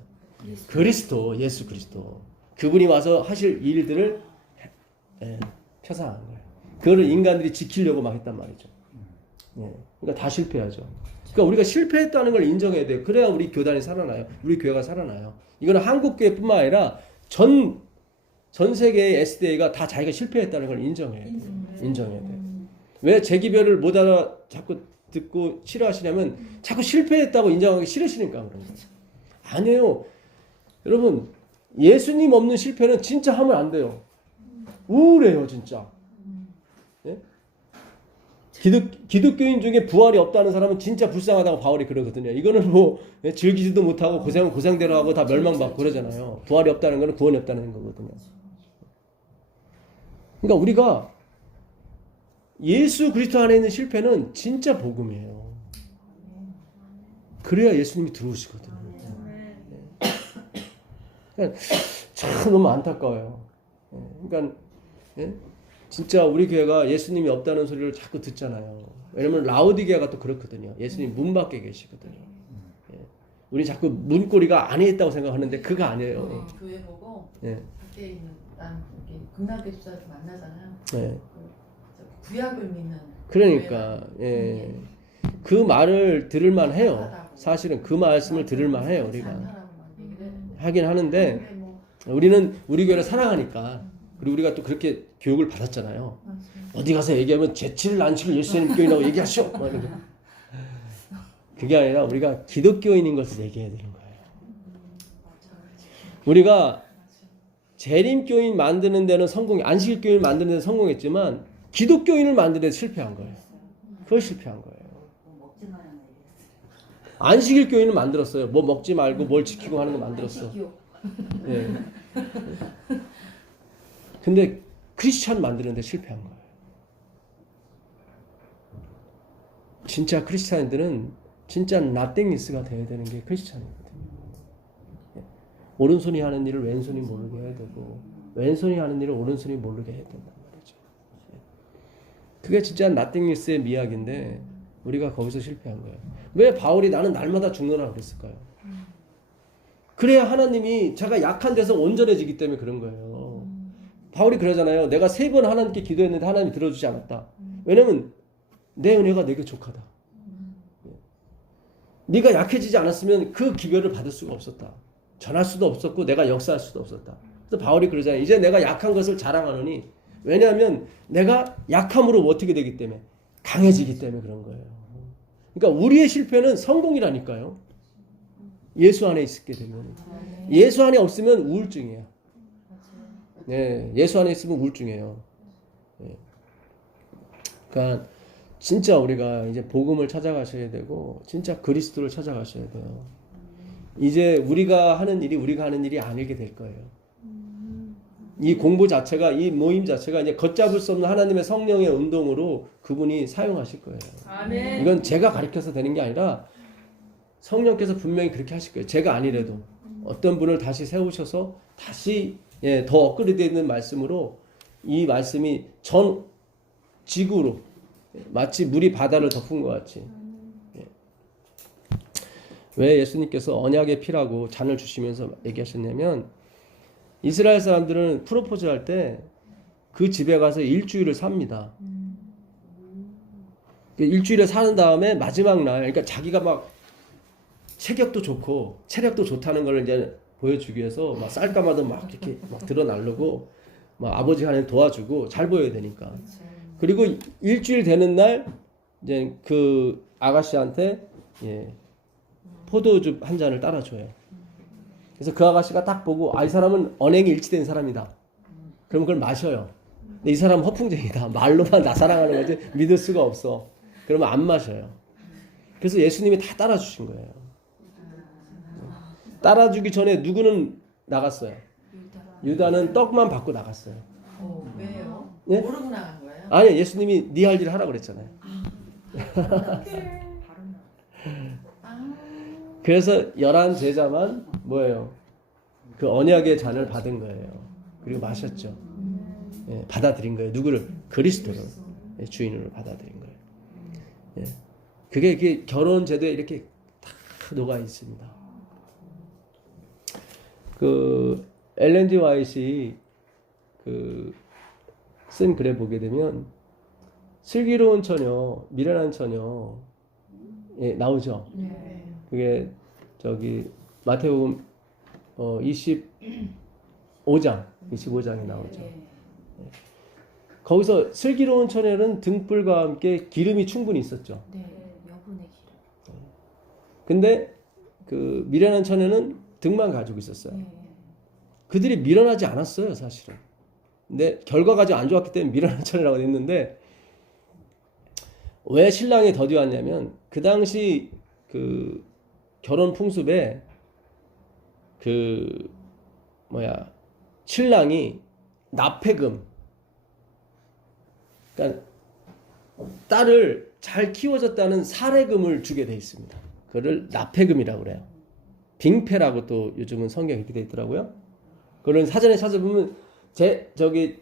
그리스도, 예수 그리스도. 그분이 와서 하실 일들을 펴상한 거예요. 그거를 인간들이 지키려고 막 했단 말이죠. 예. 그러니까 다 실패하죠. 그러니까 우리가 실패했다는 걸 인정해야 돼요. 그래야 우리 교단이 살아나요. 우리 교회가 살아나요. 이거는 한국 교회뿐만 아니라 전 세계의 SDA가 다 자기가 실패했다는 걸 인정해야 돼요. 인정해야 돼요. 왜 재기별을 못 알아 자꾸 듣고 싫어하시냐면 자꾸 실패했다고 인정하기 싫으시니까 그런 거예요. 아니에요. 여러분 예수님 없는 실패는 진짜 하면 안 돼요. 우울해요 진짜. 예? 기독교인 중에 부활이 없다는 사람은 진짜 불쌍하다고 바울이 그러거든요. 이거는 뭐 즐기지도 못하고 고생은 고생대로 하고 다 멸망받고 그러잖아요. 부활이 없다는 거는 구원이 없다는 거거든요. 그러니까 우리가 예수 그리스도 안에 있는 실패는 진짜 복음이에요. 그래야 예수님이 들어오시거든요. 그러니까 참 너무 안타까워요. 그러니까 진짜 우리 교회가 예수님이 없다는 소리를 자꾸 듣잖아요. 왜냐면 라오디게아가 또 그렇거든요. 예수님 문 밖에 계시거든요. 우리 자꾸 문고리가 안에 있다고 생각하는데 그거 아니에요. 교회 보고 예. 밖에 있는 난 금남교 집사들 만나잖아요. 예. 구약을 믿는. 그러니까 예. 그 말을 들을만 해요. 사실은 그 말씀을 들을만 해요. 우리가 하긴 하는데 우리는 우리 교회를 사랑하니까 그리고 우리가 또 그렇게 교육을 받았잖아요. 어디 가서 얘기하면 제7일 안식을 예수님 교인이라고 얘기하시오. 그게 아니라 우리가 기독교인인 것을 얘기해야 되는 거예요. 우리가 재림교인 만드는 데는 안식일교인 만드는 데는 성공했지만 기독교인을 만드는 데 실패한 거예요. 그걸 실패한 거예요. 안식일 교인을 만들었어요. 뭐 먹지 말고 뭘 지키고 하는 거 만들었어. 예. 근데 크리스찬 만드는데 실패한 거예요. 진짜 크리스찬들은 진짜 nothingness가 되어야 되는 게 크리스찬이거든요. 예. 오른손이 하는 일을 왼손이 모르게 해야 되고 왼손이 하는 일을 오른손이 모르게 해야 된단 말이죠. 예. 그게 진짜 nothingness의 미학인데 우리가 거기서 실패한 거예요. 왜 바울이 나는 날마다 죽노라 그랬을까요? 그래야 하나님이 제가 약한 데서 온전해지기 때문에 그런 거예요. 바울이 그러잖아요. 내가 3번 하나님께 기도했는데 하나님이 들어주지 않았다. 왜냐면 내 은혜가 내게 족하다. 네가 약해지지 않았으면 그 기별을 받을 수가 없었다. 전할 수도 없었고 내가 역사할 수도 없었다. 그래서 바울이 그러잖아요. 이제 내가 약한 것을 자랑하노니 왜냐하면 내가 약함으로 어떻게 되기 때문에 강해지기 때문에 그런 거예요. 그러니까 우리의 실패는 성공이라니까요. 예수 안에 있게 되면. 예수 안에 없으면 우울증이에요. 네, 예수 안에 있으면 우울증이에요. 네. 그러니까 진짜 우리가 이제 복음을 찾아가셔야 되고 진짜 그리스도를 찾아가셔야 돼요. 이제 우리가 하는 일이 아니게 될 거예요. 이 공부 자체가 이 모임 자체가 이제 걷잡을 수 없는 하나님의 성령의 운동으로 그분이 사용하실 거예요. 아멘. 이건 제가 가르쳐서 되는 게 아니라 성령께서 분명히 그렇게 하실 거예요. 제가 아니래도 어떤 분을 다시 세우셔서 다시 더 업그레이드 있는 말씀으로 이 말씀이 전 지구로 마치 물이 바다를 덮은 것 같이. 왜 예수님께서 언약의 피라고 잔을 주시면서 얘기하셨냐면 이스라엘 사람들은 프로포즈 할 때 그 집에 가서 일주일을 삽니다. 일주일을 사는 다음에 마지막 날, 그러니까 자기가 막 체격도 좋고 체력도 좋다는 걸 이제 보여주기 위해서 막 쌀가마도 막 이렇게 막 드러나려고 막 아버지 하나님 도와주고 잘 보여야 되니까. 그리고 일주일 되는 날 이제 그 아가씨한테 포도주 한 잔을 따라줘요. 그래서 그 아가씨가 딱 보고 이 사람은 언행이 일치된 사람이다. 그러면 그걸 마셔요. 근데 이 사람은 허풍쟁이다. 말로만 나 사랑하는 거지 믿을 수가 없어. 그러면 안 마셔요. 그래서 예수님이 다 따라주신 거예요. 따라주기 전에 누구는 나갔어요. 유다는 떡만 받고 나갔어요. 왜요? 예? 모르고 나간 거예요? 아니 예수님이 네 할 일 하라 그랬잖아요. 그래서 11 제자만 뭐예요? 그 언약의 잔을 받은 거예요. 그리고 마셨죠. 예, 받아들인 거예요. 누구를? 그리스도를 예, 주인으로 받아들인 거예요. 예. 그게 결혼 제도에 이렇게 다 녹아 있습니다. 그 엘렌 G 화이트이 쓴 글에 보게 되면 슬기로운 처녀, 미련한 처녀 예, 나오죠. 네. 그게 저기 마태복음 25장에 나오죠. 거기서 슬기로운 처녀는 등불과 함께 기름이 충분히 있었죠. 네. 여분의 기름. 근데 그 미련한 처녀는 등만 가지고 있었어요. 그들이 미련하지 않았어요, 사실은. 근데 결과가 아주 안 좋았기 때문에 미련한 처녀라고 했는데 왜 신랑이 더디 왔냐면 그 당시 그 결혼 풍습에 그 신랑이 납폐금, 그러니까 딸을 잘 키워줬다는 사례금을 주게 돼 있습니다. 그걸 납폐금이라고 그래요. 빙패라고 또 요즘은 성경에 이렇게 돼 있더라고요. 그런 사전에 찾아보면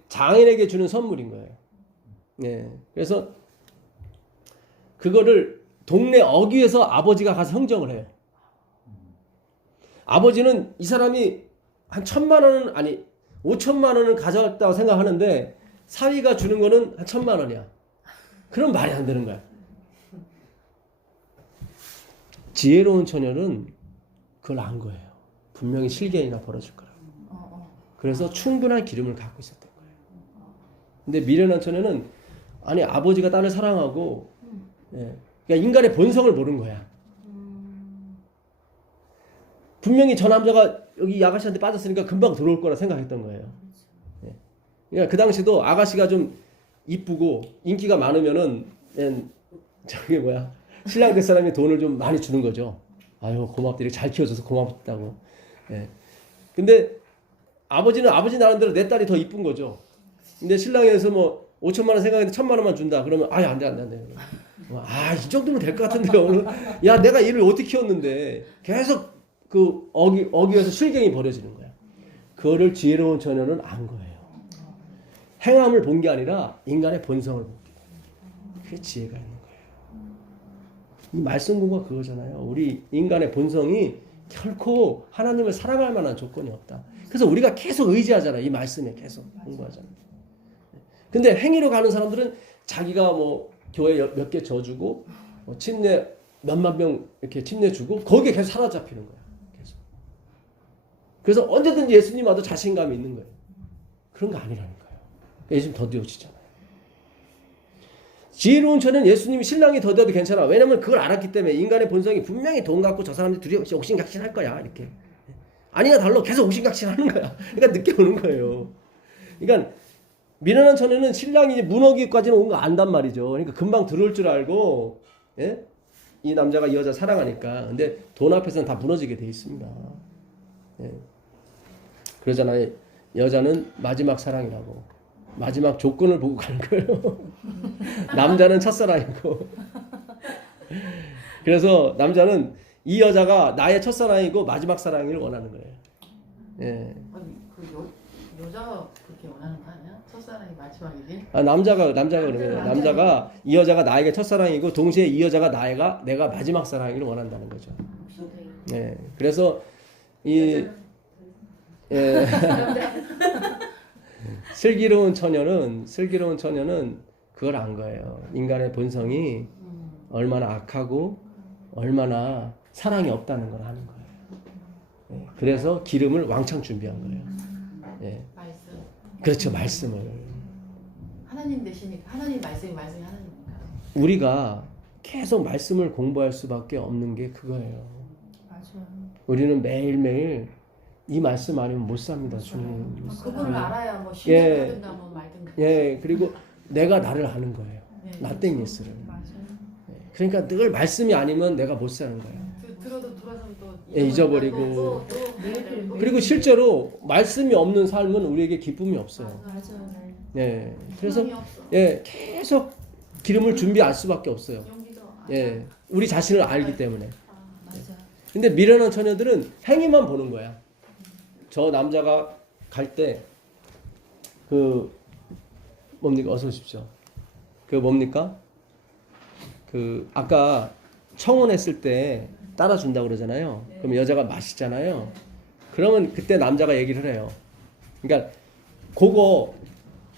장인에게 주는 선물인 거예요. 네. 그래서 그거를 동네 어귀에서 아버지가 가서 형정을 해요. 아버지는 이 사람이 한 1,000만 원은 아니 5천만 원은 가져왔다고 생각하는데 사위가 주는 거는 한 1,000만 원이야. 그럼 말이 안 되는 거야. 지혜로운 처녀는 그걸 안 거예요. 분명히 실갱이가 벌어질 거라고. 그래서 충분한 기름을 갖고 있었던 거예요. 근데 미련한 처녀는 아니 아버지가 딸을 사랑하고 예, 그러니까 인간의 본성을 모르는 거야. 분명히 저 남자가 여기 이 아가씨한테 빠졌으니까 금방 들어올 거라 생각했던 거예요. 예. 그러니까 그 당시도 아가씨가 좀 이쁘고 인기가 많으면은 신랑 될 사람이 돈을 좀 많이 주는 거죠. 아유 고맙다, 이렇게 잘 키워줘서 고맙다고. 예. 근데 아버지 나름대로 내 딸이 더 이쁜 거죠. 근데 신랑에서 뭐 5천만 원 생각했는데 1,000만 원만 준다. 그러면 아유 안 돼. 이 정도면 될 것 같은데요. 야 내가 얘를 어떻게 키웠는데 계속 그 어귀에서 실갱이 벌어지는 거야. 그거를 지혜로운 처녀는 안 거예요. 행함을 본 게 아니라 인간의 본성을 본 거예요. 그게 지혜가 있는 거예요. 이 말씀 공부가 그거잖아요. 우리 인간의 본성이 결코 하나님을 사랑할 만한 조건이 없다. 그래서 우리가 계속 의지하잖아요. 이 말씀에 계속 공부하잖아요. 근데 행위로 가는 사람들은 자기가 뭐 교회 몇 개 져주고 침례 몇만 명 이렇게 침례 주고 거기에 계속 사로잡히는 거야. 계속. 그래서 언제든지 예수님 와도 자신감이 있는 거예요. 그런 거 아니라는 거예요. 예수님 더디오시잖아요. 지혜로운 처녀는 예수님이 신랑이 더디어도 괜찮아. 왜냐면 그걸 알았기 때문에 인간의 본성이 분명히 돈 갖고 저 사람들이 둘이 옥신각신할 거야. 이렇게. 아니나 달라 계속 옥신각신하는 거야. 그러니까 늦게 오는 거예요. 그러니까 미련한 처녀는 신랑이 무너기까지는 온 거 안단 말이죠. 그러니까 금방 들어올 줄 알고 예? 이 남자가 이 여자 사랑하니까. 근데 돈 앞에서는 다 무너지게 돼 있습니다. 예. 그러잖아요. 여자는 마지막 사랑이라고. 마지막 조건을 보고 가는 거예요. 남자는 첫사랑이고. 그래서 남자는 이 여자가 나의 첫사랑이고 마지막 사랑을 원하는 거예요. 예. 아니 여자가 그렇게 원하는 거 아니야? 첫사랑이 마지막이지? 남자가 그러면 남자가 이 여자가 나에게 첫사랑이고 동시에 이 여자가 내가 마지막 사랑이를 원한다는 거죠. 예. 그래서 슬기로운 처녀는 그걸 안 거예요. 인간의 본성이 얼마나 악하고 얼마나 사랑이 없다는 걸 하는 거예요. 예. 그래서 기름을 왕창 준비한 거예요. 예. 말씀. 그렇죠, 말씀을. 하나님 되시니까 하나님 말씀이 하나님이니까. 우리가 계속 말씀을 공부할 수밖에 없는 게 그거예요. 맞아요. 우리는 매일매일 이 말씀 아니면 못 삽니다, 주님. 그분을 알아야 뭐 예. 신뢰하든가 뭐 말든가. 예, 그리고 내가 나를 아는 거예요. 네. 나땡 예스를. 그러니까 늘 말씀이 아니면 내가 못 사는 거예요. 들어도 돌아서면 또 예, 잊어버리고. 또 그리고 실제로 말씀이 없는 삶은 우리에게 기쁨이 없어요. 맞아요. 예, 그래서 희망이 없어. 예, 계속 기름을 준비할 수밖에 없어요. 용기도 예, 우리 자신을 알기 때문에. 맞아. 근데 미련한 처녀들은 행위만 보는 거야. 저 남자가 갈 때 그 뭡니까? 어서 오십시오. 그 뭡니까? 그 아까 청혼했을 때 따라준다고 그러잖아요. 그럼 여자가 마시잖아요. 그러면 그때 남자가 얘기를 해요. 그러니까 그거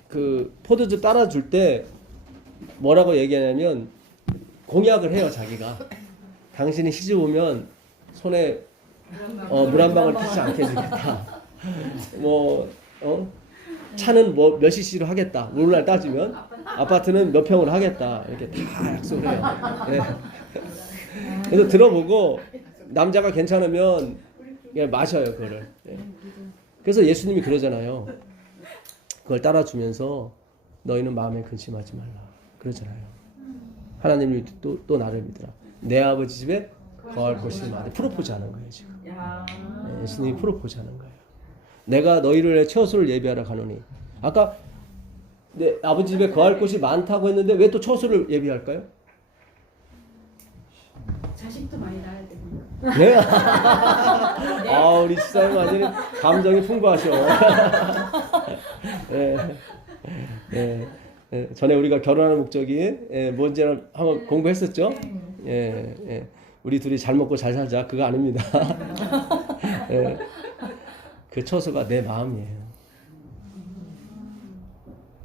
그 포도주 따라줄 때 뭐라고 얘기하냐면 공약을 해요, 자기가. 당신이 시집 오면 손에 물 한 방울 튀지 않게 해주겠다. 차는 뭐 몇 cc로 하겠다. 오늘날 따지면 아파트는 몇 평으로 하겠다. 이렇게 다 약속을 해요. 네. 그래서 들어보고 남자가 괜찮으면 그냥 마셔요, 그거를. 네. 그래서 예수님이 그러잖아요. 그걸 따라주면서 너희는 마음에 근심하지 말라. 그러잖아요. 하나님이 또 나를 믿으라. 내 아버지 집에 거할 곳이 많아. 프로포즈 하는 거예요, 지금. 네, 예수님이 프로포즈 하는 거예요. 내가 너희를 처소를 예비하러 가노니. 아까 내 아버지 집에 거할 곳이 많다고 했는데 왜 또 처소를 예비할까요? 자식도 많이 낳아야 되구나. 네. 아, 우리 집사님 완전히 감정이 풍부하셔. 네. 네. 네. 전에 우리가 결혼하는 목적이 뭔지 한번 공부했었죠? 예, 예. 우리 둘이 잘 먹고 잘 살자. 그거 아닙니다. 예. 그 처소가 내 마음이에요.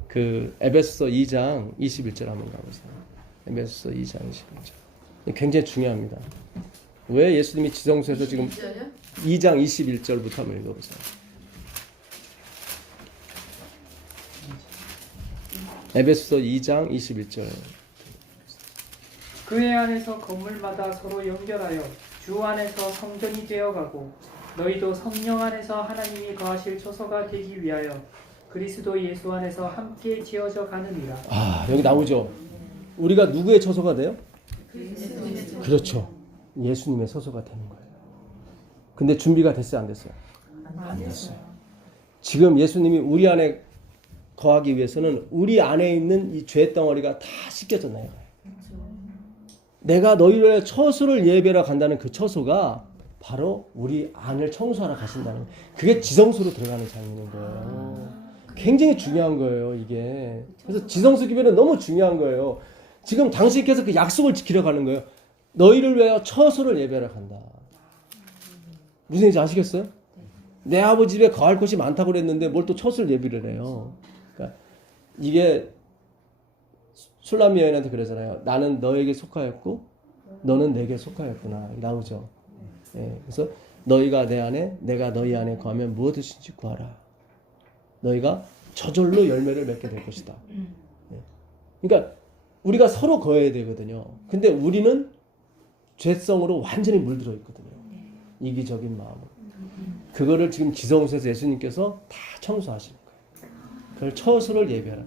그 에베소서 2장 21절 한번 가보세요. 에베소서 2장 21절. 굉장히 중요합니다. 왜 예수님이 지성소에서 지금 2장 21절부터 한번 읽어보세요. 에베소서 2장 21절. 그의 안에서 건물마다 서로 연결하여 주 안에서 성전이 되어가고 너희도 성령 안에서 하나님이 거하실 처소가 되기 위하여 그리스도 예수 안에서 함께 지어져 가느니라. 아, 여기 나오죠. 우리가 누구의 처소가 돼요? 그렇죠. 예수님의 처소가 되는 거예요. 근데 준비가 됐어요, 안 됐어요? 안 됐어요. 지금 예수님이 우리 안에 거하기 위해서는 우리 안에 있는 이 죄 덩어리가 다 씻겨졌나요? 내가 너희를 처소를 예배하러 간다는 그 처소가 바로 우리 안을 청소하러 가신다는 거예요. 그게 지성소로 들어가는 장면인 거예요. 굉장히 중요한 거예요, 이게. 그래서 지성소 기별은 너무 중요한 거예요. 지금 당신께서 그 약속을 지키러 가는 거예요. 너희를 위하여 처소를 예배하러 간다. 무슨 얘기인지 아시겠어요? 내 아버지 집에 거할 곳이 많다고 그랬는데 뭘 또 처소를 예비를 해요. 그러니까 이게 술람미 여인한테 그러잖아요. 나는 너에게 속하였고 너는 내게 속하였구나. 나오죠. 예, 그래서 너희가 내 안에 내가 너희 안에 거하면 무엇이든지 구하라. 너희가 저절로 열매를 맺게 될 것이다. 예. 그러니까 우리가 서로 거해야 되거든요. 근데 우리는 죄성으로 완전히 물들어 있거든요. 이기적인 마음으로. 그거를 지금 지성소에서 예수님께서 다 청소하시는 거예요. 그걸 처소를 예배하라.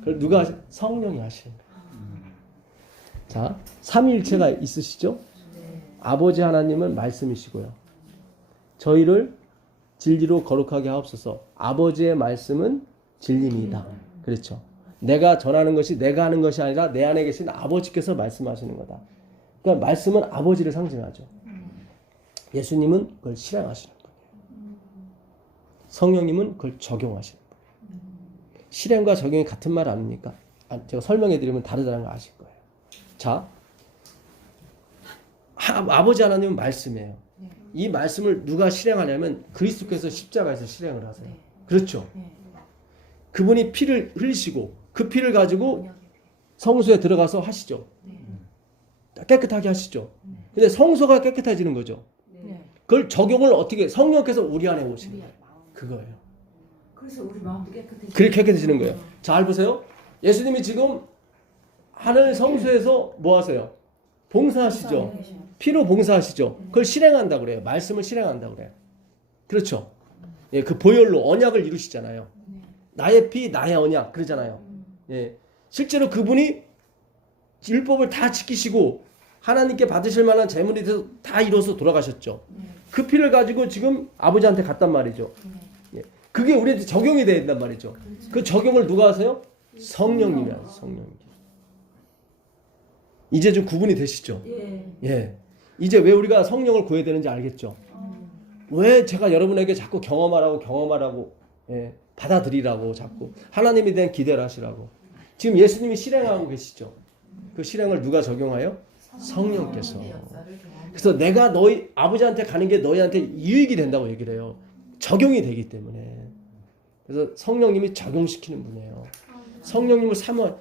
그걸 누가 성령이 하시는 거예요. 자, 삼위일체가 있으시죠? 아버지 하나님은 말씀이시고요. 저희를 진리로 거룩하게 하옵소서. 아버지의 말씀은 진리입니다. 그렇죠. 내가 전하는 것이 내가 하는 것이 아니라 내 안에 계신 아버지께서 말씀하시는 거다. 그러니까 말씀은 아버지를 상징하죠. 예수님은 그걸 실행하시는 거예요. 성령님은 그걸 적용하시는 거예요. 실행과 적용이 같은 말 아닙니까? 제가 설명해 드리면 다르다는 거 아실 거예요. 자, 아버지 하나님은 말씀이에요. 이 말씀을 누가 실행하냐면 그리스도께서 십자가에서 실행을 하세요. 그렇죠. 그분이 피를 흘리시고 그 피를 가지고 성소에 들어가서 하시죠. 깨끗하게 하시죠. 근데 성소가 깨끗해지는 거죠. 그걸 적용을 어떻게 성령께서 우리 안에 오시는 거예요. 그거예요. 그래서 우리 마음도 깨끗해지고. 그렇게 깨끗해지는 거예요. 잘 보세요. 예수님이 지금 하늘 성소에서 뭐 하세요? 봉사하시죠. 피로 봉사하시죠. 그걸 실행한다고 그래요. 말씀을 실행한다고 그래요. 그렇죠. 예, 그 보혈로 언약을 이루시잖아요. 나의 피, 나의 언약 그러잖아요. 예, 실제로 그분이 율법을 다 지키시고 하나님께 받으실 만한 재물이 돼서 다 이뤄서 돌아가셨죠. 그 피를 가지고 지금 아버지한테 갔단 말이죠. 예, 그게 우리한테 적용이 돼야 된단 말이죠. 그 적용을 누가 하세요? 성령님이 하세요. 성령님. 이제 좀 구분이 되시죠? 예. 이제 왜 우리가 성령을 구해야 되는지 알겠죠? 왜 제가 여러분에게 자꾸 경험하라고, 예, 받아들이라고 자꾸 하나님에 대한 기대를 하시라고. 지금 예수님이 실행하고 계시죠? 그 실행을 누가 적용하여? 성령께서. 그래서 내가 너희 아버지한테 가는 게 너희한테 유익이 된다고 얘기를 해요. 적용이 되기 때문에. 그래서 성령님이 적용시키는 분이에요. 성령님을 사모하.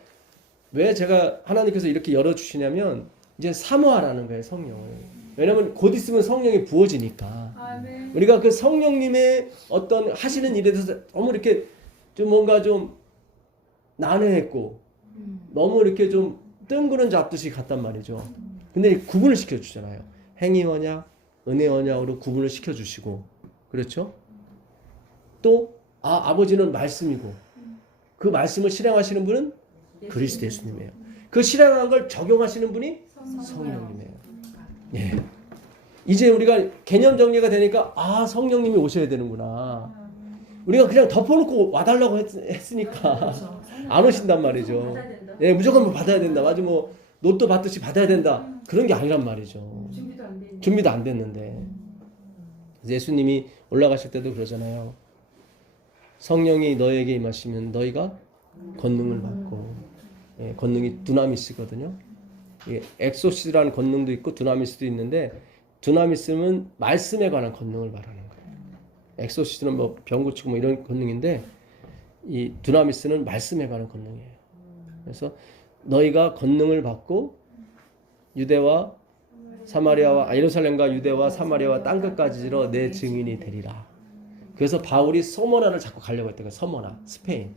왜 제가 하나님께서 이렇게 열어주시냐면 이제 사모하라는 거예요. 성령을. 왜냐면 곧 있으면 성령이 부어지니까. 아멘. 우리가 그 성령님의 어떤 하시는 일에 대해서 너무 이렇게 좀 뭔가 좀 난해했고 너무 이렇게 좀 뜬구름 잡듯이 갔단 말이죠. 근데 구분을 시켜주잖아요. 행위 언약, 은혜 언약으로 구분을 시켜주시고, 그렇죠? 또 아버지는 말씀이고 그 말씀을 실행하시는 분은 그리스도 예수님이에요. 그 실행한 걸 적용하시는 분이 성령님이에요. 예. 이제 우리가 개념 정리가 되니까 성령님이 오셔야 되는구나. 우리가 그냥 덮어놓고 와달라고 했으니까 안 오신단 말이죠. 예, 무조건 뭐 받아야 된다. 맞아, 뭐 로또 받듯이 받아야 된다. 그런 게 아니란 말이죠. 준비도 안 됐는데. 그래서 예수님이 올라가실 때도 그러잖아요. 성령이 너에게 임하시면 너희가 권능을 받고, 예, 권능이 두나미스거든요. 예, 엑소시스라는 권능도 있고 두나미스도 있는데, 두나미스는 말씀에 관한 권능을 말하는 거예요. 엑소시스는 뭐 병 고치고 뭐 이런 권능인데, 이 두나미스는 말씀에 관한 권능이에요. 그래서 너희가 권능을 받고 유대와 사마리아와 예루살렘과 유대와 사마리아와 땅 끝까지 이르러 내 증인이 되리라. 그래서 바울이 서머나를 자꾸 가려고 했던 거예요. 서머나, 스페인.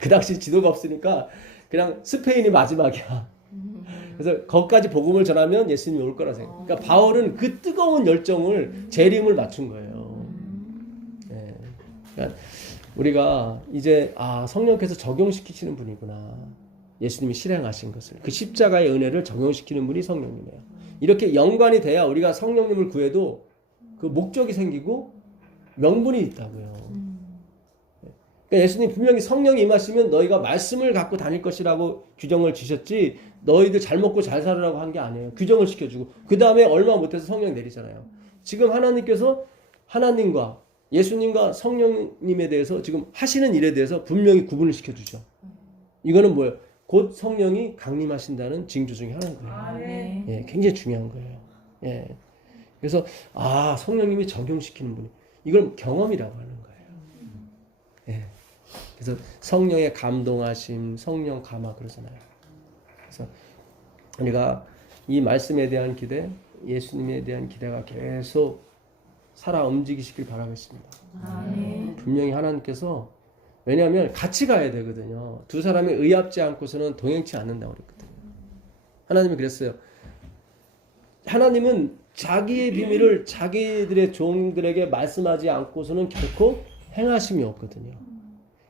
그 당시 지도가 없으니까 그냥 스페인이 마지막이야. 그래서 거기까지 복음을 전하면 예수님이 올 거라 생각. 그러니까 바울은 그 뜨거운 열정을 재림을 맞춘 거예요. 네. 그러니까 우리가 이제 성령께서 적용시키시는 분이구나. 예수님이 실행하신 것을, 그 십자가의 은혜를 적용시키는 분이 성령님이에요. 이렇게 연관이 돼야 우리가 성령님을 구해도 그 목적이 생기고 명분이 있다고요. 그러니까 예수님 분명히 성령이 임하시면 너희가 말씀을 갖고 다닐 것이라고 규정을 주셨지, 너희들 잘 먹고 잘 살으라고 한 게 아니에요. 규정을 시켜주고 그 다음에 얼마 못해서 성령 내리잖아요. 지금 하나님께서 하나님과 예수님과 성령님에 대해서 지금 하시는 일에 대해서 분명히 구분을 시켜주죠. 이거는 뭐예요? 곧 성령이 강림하신다는 징조 중에 하나인 거예요. 예, 굉장히 중요한 거예요. 예. 그래서 성령님이 적용시키는 분이, 이걸 경험이라고 하는 거예요. 예. 그래서 성령의 감동하심, 성령 감화 그러잖아요. 그래서 우리가 이 말씀에 대한 기대, 예수님에 대한 기대가 계속 살아 움직이시길 바라겠습니다. 분명히 하나님께서, 왜냐하면 같이 가야 되거든요. 두 사람이 의합지 않고서는 동행치 않는다고 그랬거든요. 하나님이 그랬어요. 하나님은 자기의 비밀을 자기들의 종들에게 말씀하지 않고서는 결코 행하심이 없거든요.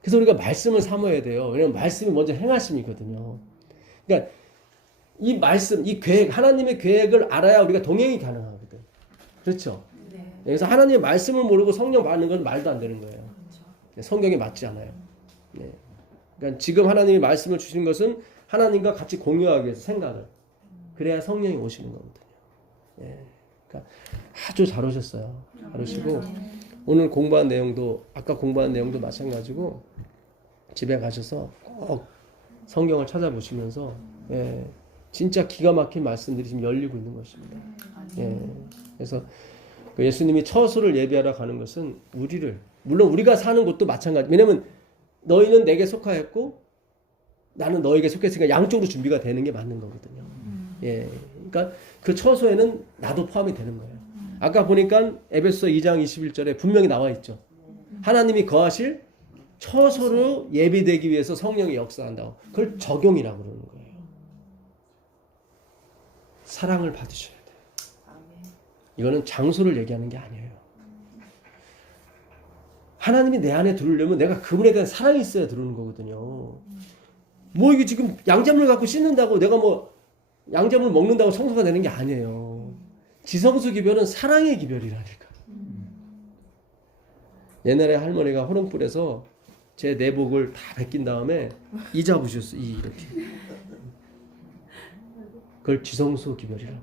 그래서 우리가 말씀을 사모해야 돼요. 왜냐하면 말씀이 먼저 행하심이거든요. 그러니까 이 말씀, 이 계획, 하나님의 계획을 알아야 우리가 동행이 가능하거든. 그렇죠? 그래서 하나님의 말씀을 모르고 성령 받는 건 말도 안 되는 거예요. 성경에 맞지 않아요. 네. 그러니까 지금 하나님이 말씀을 주신 것은 하나님과 같이 공유하기 위해서 생각을. 그래야 성령이 오시는 거거든요. 네. 그러니까 아주 잘 오셨어요. 잘 오시고 오늘 공부한 내용도, 아까 공부한 내용도 마찬가지고 집에 가셔서 꼭 성경을 찾아보시면서, 예, 진짜 기가 막힌 말씀들이 지금 열리고 있는 것입니다. 예. 그래서 예수님이 처소를 예비하러 가는 것은 우리를, 물론 우리가 사는 곳도 마찬가지. 왜냐면 너희는 내게 속하였고 나는 너에게 속했으니까 양쪽으로 준비가 되는 게 맞는 거거든요. 예, 그러니까 그 처소에는 나도 포함이 되는 거예요. 아까 보니까 에베소서 2장 21절에 분명히 나와 있죠. 하나님이 거하실 처소로 예비되기 위해서 성령이 역사한다고. 그걸 적용이라고 그러는 거예요. 사랑을 받으셔야 돼요. 이거는 장소를 얘기하는 게 아니에요. 하나님이 내 안에 들어오려면 내가 그분에 대한 사랑이 있어야 들어오는 거거든요. 뭐 이게 지금 양자물 갖고 씻는다고 내가 뭐 양자물 먹는다고 청소가 되는 게 아니에요. 지성소 기별은 사랑의 기별이라니까. 옛날에 할머니가 호롱불에서 제 내복을 다 벗긴 다음에 이 잡으셨어. 이렇게. 그걸 지성소 기별이라고 해요.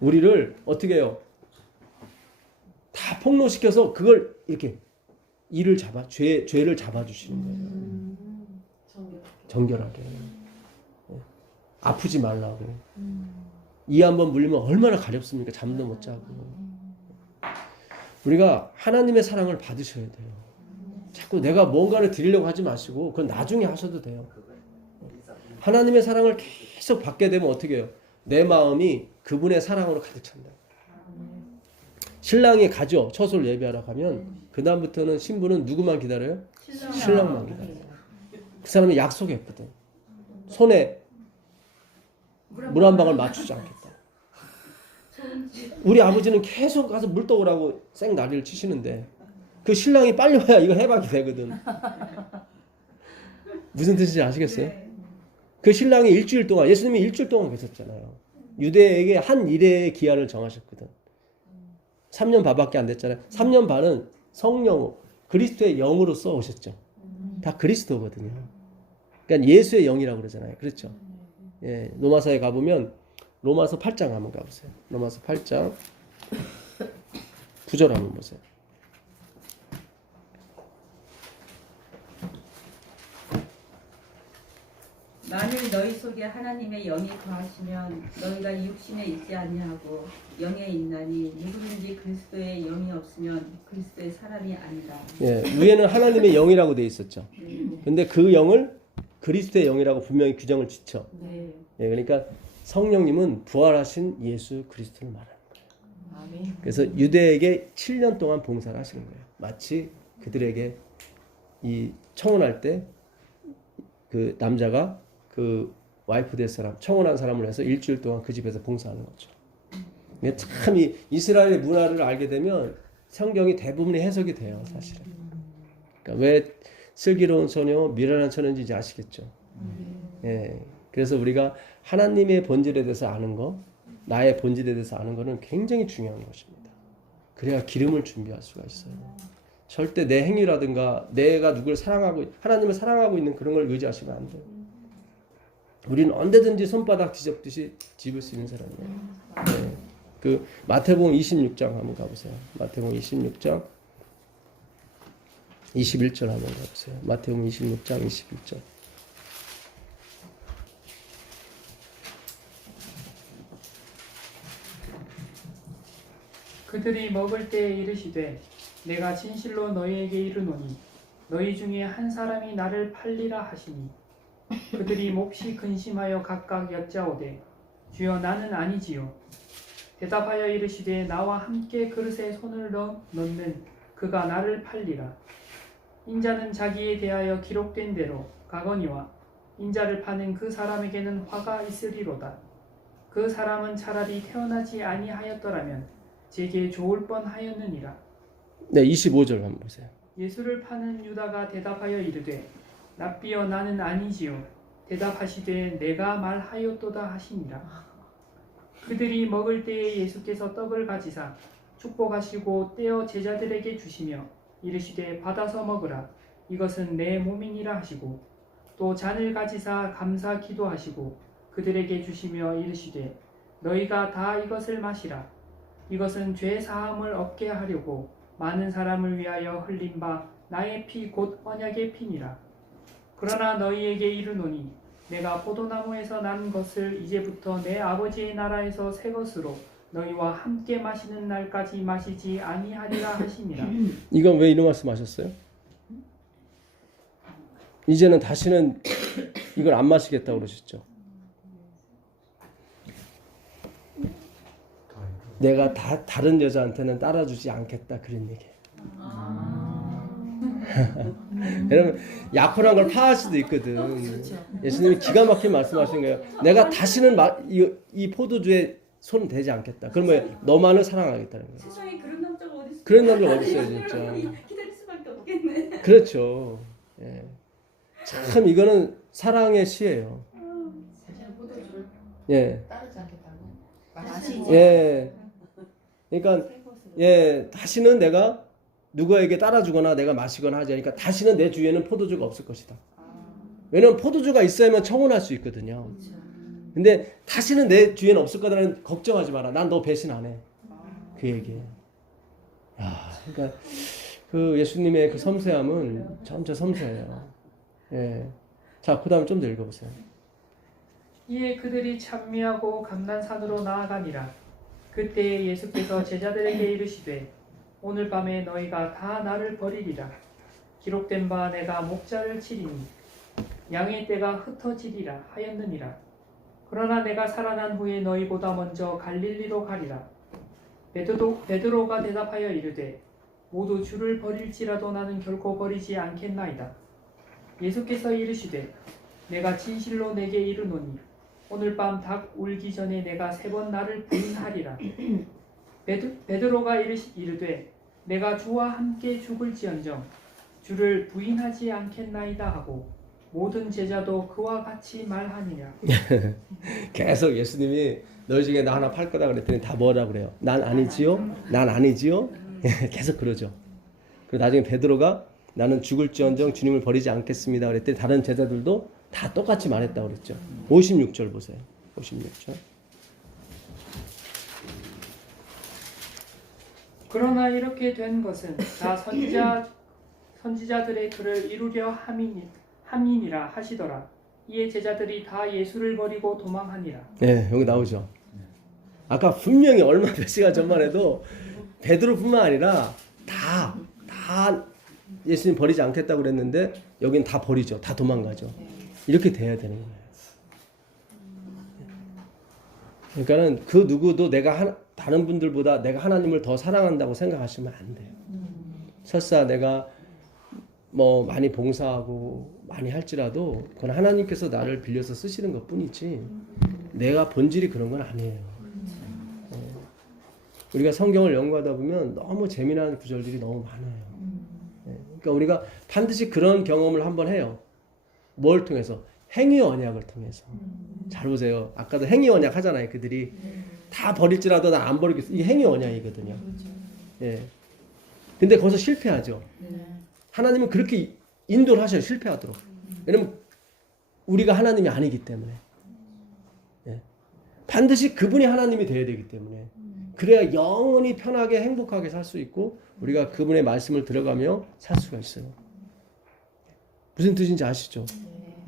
우리를 어떻게 해요? 다 폭로시켜서 그걸 이렇게 이를 잡아 죄를 잡아주시는 거예요. 정결하게. 아프지 말라고. 이 한번 물리면 얼마나 가렵습니까? 잠도 못 자고. 우리가 하나님의 사랑을 받으셔야 돼요. 자꾸 내가 뭔가를 드리려고 하지 마시고 그건 나중에 하셔도 돼요. 하나님의 사랑을 계속 받게 되면 어떻게 해요? 내 마음이 그분의 사랑으로 가득 찬다. 신랑이 가죠. 처소를 예배하러 가면 그 다음부터는 신부는 누구만 기다려요? 신랑만 기다려요. 그 사람이 약속했거든. 손에 물 한 방울 맞추지 않겠다. 우리 아버지는 계속 가서 물 떠오라고 생나리를 치시는데 그 신랑이 빨리 와야 이거 해박이 되거든. 무슨 뜻인지 아시겠어요? 그 신랑이 일주일 동안, 예수님이 일주일 동안 계셨잖아요. 유대에게 한 일의 기한을 정하셨거든. 3년 반밖에 안 됐잖아요. 3년 반은 성령, 그리스도의 영으로서 오셨죠. 다 그리스도거든요. 그러니까 예수의 영이라고 그러잖아요. 그렇죠? 예, 로마서에 가보면 로마서 8장 한번 가보세요. 로마서 8장 9절 한번 보세요. 만일 너희 속에 하나님의 영이 거하시면 너희가 육신에 있지 아니하고 영에 있나니 누구든지 그리스도의 영이 없으면 그리스도의 사람이 아니다. 예, 위에는 하나님의 영이라고 돼 있었죠. 근데 그 영을 그리스도의 영이라고 분명히 규정을 지쳐. 네. 예, 그러니까 성령님은 부활하신 예수 그리스도를 말하는 거예요. 아멘. 그래서 유대에게 7년 동안 봉사를 하시는 거예요. 마치 그들에게 이 청혼할 때 그 남자가 그 와이프 될 사람, 청혼한 사람을 해서 일주일 동안 그 집에서 봉사하는 거죠. 참 이 이스라엘의 문화를 알게 되면 성경이 대부분이 해석이 돼요, 사실은. 그러니까 왜 슬기로운 처녀, 미련한 처녀인지 이제 아시겠죠. 예. 그래서 우리가 하나님의 본질에 대해서 아는 거, 나의 본질에 대해서 아는 거는 굉장히 중요한 것입니다. 그래야 기름을 준비할 수가 있어요. 절대 내 행위라든가 내가 누구를 사랑하고 하나님을 사랑하고 있는 그런 걸 의지하시면 안 돼요. 우리는 언제든지 손바닥 뒤집듯이 집을 수 있는 사람이에요. 네. 그 마태복음 26장 한번 가보세요. 마태복음 26장 21절 한번 가보세요. 마태복음 26장 21절. 그들이 먹을 때에 이르시되 내가 진실로 너희에게 이르노니 너희 중에 한 사람이 나를 팔리라 하시니 그들이 몹시 근심하여 각각 여짜오되 주여 나는 아니지요. 대답하여 이르시되 나와 함께 그릇에 손을 넣는 그가 나를 팔리라. 인자는 자기에 대하여 기록된 대로 가거니와 인자를 파는 그 사람에게는 화가 있으리로다. 그 사람은 차라리 태어나지 아니하였더라면 제게 좋을 뻔하였느니라. 네, 25절 한번 보세요. 예수를 파는 유다가 대답하여 이르되 랍비여 나는 아니지요. 대답하시되 내가 말하였도다 하시니라. 그들이 먹을 때에 예수께서 떡을 가지사 축복하시고 떼어 제자들에게 주시며 이르시되 받아서 먹으라. 이것은 내 몸이니라 하시고 또 잔을 가지사 감사 기도하시고 그들에게 주시며 이르시되 너희가 다 이것을 마시라. 이것은 죄 사함을 얻게 하려고 많은 사람을 위하여 흘린 바 나의 피 곧 언약의 피니라. 그러나 너희에게 이르노니 내가 포도나무에서 난 것을 이제부터 내 아버지의 나라에서 새 것으로 너희와 함께 마시는 날까지 마시지 아니하리라 하시니라. 이건 왜 이런 말씀 하셨어요? 이제는 다시는 이걸 안 마시겠다고 그러셨죠. 내가 다른 여자한테는 따라주지 않겠다 그런 얘기예요. 여러분 약혼한 걸 파할 수도 있거든. 예수님이 기가 막히게 말씀하시는 거예요. 내가 다시는 이 포도주에 손 대지 않겠다. 그러면 너만을 사랑하겠다는 거예요. 세상에 그런 남자가 어디 있어? 그런 남자 어디 있어요 진짜. 기댈 그렇죠. 예. 참 이거는 사랑의 시예요. 자신은 포도주를 예. 따르지 않겠다고. 마시지. 예. 그러니까 예, 다시는 내가 누구에게 따라주거나 내가 마시거나 하지 않으니까 다시는 내 주위에는 포도주가 없을 것이다. 왜냐면 포도주가 있어야만 청혼할 수 있거든요. 근데 다시는 내 주위에는 없을 거다라는 걱정하지 마라. 난 너 배신 안 해. 그 얘기예요. 야, 그러니까 그 예수님의 그 섬세함은 진짜 섬세해요. 예. 자, 그다음에 좀 더 읽어보세요. 이에 그들이 찬미하고 감난산으로 나아가니라. 그때 예수께서 제자들에게 이르시되 오늘 밤에 너희가 다 나를 버리리라. 기록된 바 내가 목자를 치리니 양의 떼가 흩어지리라 하였느니라. 그러나 내가 살아난 후에 너희보다 먼저 갈릴리로 가리라. 베드로가 대답하여 이르되 모두 주를 버릴지라도 나는 결코 버리지 않겠나이다. 예수께서 이르시되 내가 진실로 내게 이르노니 오늘 밤 닭 울기 전에 내가 3번 나를 부인하리라. 베드로가 이르되 내가 주와 함께 죽을지언정 주를 부인하지 않겠나이다 하고 모든 제자도 그와 같이 말하니라. 계속 예수님이 너희 중에 나 하나 팔 거다 그랬더니 다 뭐라 그래요? 난 아니지요? 난 아니지요? 계속 그러죠. 그리고 나중에 베드로가 나는 죽을지언정 주님을 버리지 않겠습니다 그랬더니 다른 제자들도 다 똑같이 말했다고 그랬죠. 56절 보세요. 56절. 그러나 이렇게 된 것은 다 선지자들의 글을 이루려 함이니라 하시더라. 이에 제자들이 다 예수를 버리고 도망하니라. 네, 여기 나오죠. 아까 분명히 얼마 몇 시간 전만 해도 베드로뿐만 아니라 다 예수님 버리지 않겠다고 그랬는데 여긴 다 버리죠. 다 도망가죠. 이렇게 돼야 되는 거예요. 그러니까는 그 누구도 다른 분들보다 내가 하나님을 더 사랑한다고 생각하시면 안 돼요. 설사 내가 뭐 많이 봉사하고 많이 할지라도 그건 하나님께서 나를 빌려서 쓰시는 것 뿐이지 내가 본질이 그런 건 아니에요. 우리가 성경을 연구하다 보면 너무 재미난 구절들이 너무 많아요. 그러니까 우리가 반드시 그런 경험을 한번 해요. 뭘 통해서? 행위 언약을 통해서. 잘 보세요. 아까도 행위 언약 하잖아요. 그들이 다 버릴지라도 나 안 버리겠어. 이게 행위 언약이거든요. 예. 근데 거기서 실패하죠. 하나님은 그렇게 인도를 하셔요. 실패하도록. 왜냐면 우리가 하나님이 아니기 때문에. 예. 반드시 그분이 하나님이 되어야 되기 때문에. 그래야 영원히 편하게 행복하게 살 수 있고 우리가 그분의 말씀을 들어가며 살 수가 있어요. 무슨 뜻인지 아시죠?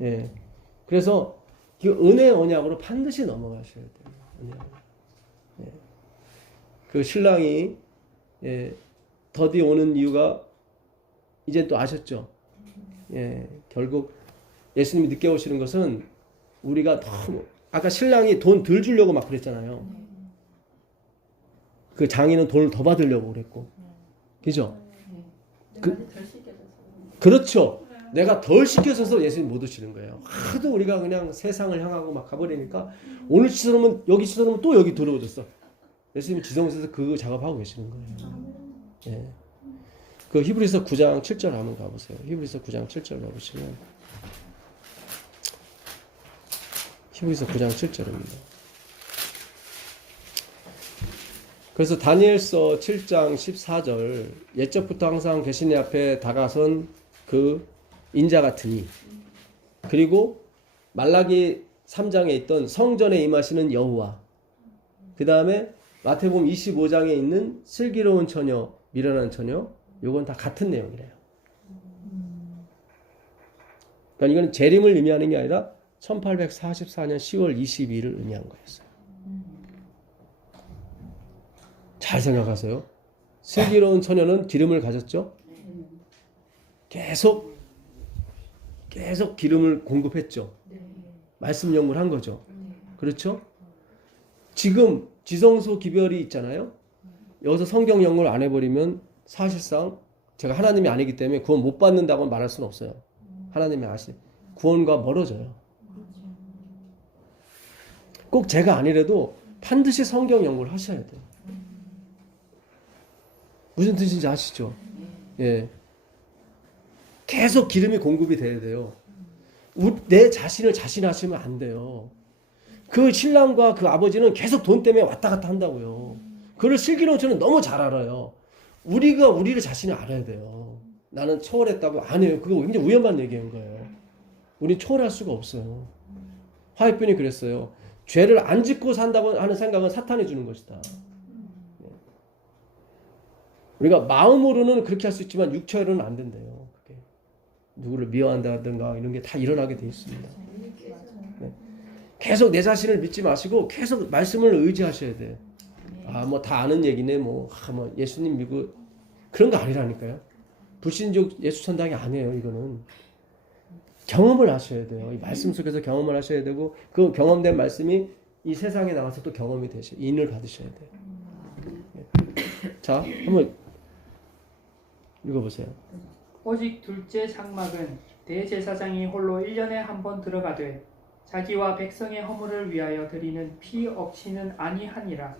예. 그래서 그 은혜의 언약으로 반드시 넘어가셔야 돼요. 은혜의 언약. 예. 그 신랑이 더디 오는 이유가 이제 또 아셨죠? 예. 결국 예수님이 늦게 오시는 것은 우리가 너무 아까 신랑이 돈 덜 주려고 막 그랬잖아요. 그 장인은 돈을 더 받으려고 그랬고, 그죠? 그렇죠. 내가 덜 시켜줘서 예수님 못 오시는 거예요. 하도 우리가 그냥 세상을 향하고 막 가버리니까 오늘 시선하면 여기 시선하면 또 여기 들어오졌어. 예수님 지성에서 그 작업하고 계시는 거예요. 예. 그 히브리서 9장 7절 한번 가보세요. 히브리서 9장 7절 가보시면 히브리서 9장 7절입니다. 그래서 다니엘서 7장 14절 옛적부터 항상 계시니 앞에 다가선 그 인자 같으니 그리고 말라기 3장에 있던 성전에 임하시는 여호와 그 다음에 마태복음 25장에 있는 슬기로운 처녀 미련한 처녀 요건 다 같은 내용이래요. 그러니까 이건 재림을 의미하는 게 아니라 1844년 10월 22일을 의미한 거였어요. 잘 생각하세요. 슬기로운 처녀는 기름을 가졌죠. 계속 기름을 공급했죠. 말씀 연구를 한 거죠. 그렇죠? 지금 지성소 기별이 있잖아요. 여기서 성경 연구를 안 해버리면 사실상 제가 하나님이 아니기 때문에 구원 못 받는다고 말할 수는 없어요. 하나님이 구원과 멀어져요. 꼭 제가 아니래도 반드시 성경 연구를 하셔야 돼요. 무슨 뜻인지 아시죠? 예. 계속 기름이 공급이 돼야 돼요. 내 자신을 자신하시면 안 돼요. 그 신랑과 그 아버지는 계속 돈 때문에 왔다 갔다 한다고요. 그걸 슬기로운 너무 잘 알아요. 우리가 우리를 자신을 알아야 돼요. 나는 초월했다고 아니에요. 그거 굉장히 위험한 얘기인 거예요. 우린 초월할 수가 없어요. 화이트분이 그랬어요. 죄를 안 짓고 산다고 하는 생각은 사탄이 주는 것이다. 우리가 마음으로는 그렇게 할 수 있지만 육체로는 안 된대요. 그게. 누구를 미워한다든가 이런 게 다 일어나게 돼 있습니다. 네. 계속 내 자신을 믿지 마시고 계속 말씀을 의지하셔야 돼요. 아, 뭐 다 아는 얘기네. 뭐 예수님 믿고 그런 거 아니라니까요. 불신족 예수 선당이 아니에요. 이거는 경험을 하셔야 돼요. 이 말씀 속에서 경험을 하셔야 되고 그 경험된 말씀이 이 세상에 나와서 또 경험이 되셔 인을 받으셔야 돼요. 자, 한번 읽어보세요. 오직 둘째 장막은 대제사장이 홀로 1년에 한 번 들어가되 자기와 백성의 허물을 위하여 드리는 피 억치는 아니하니라.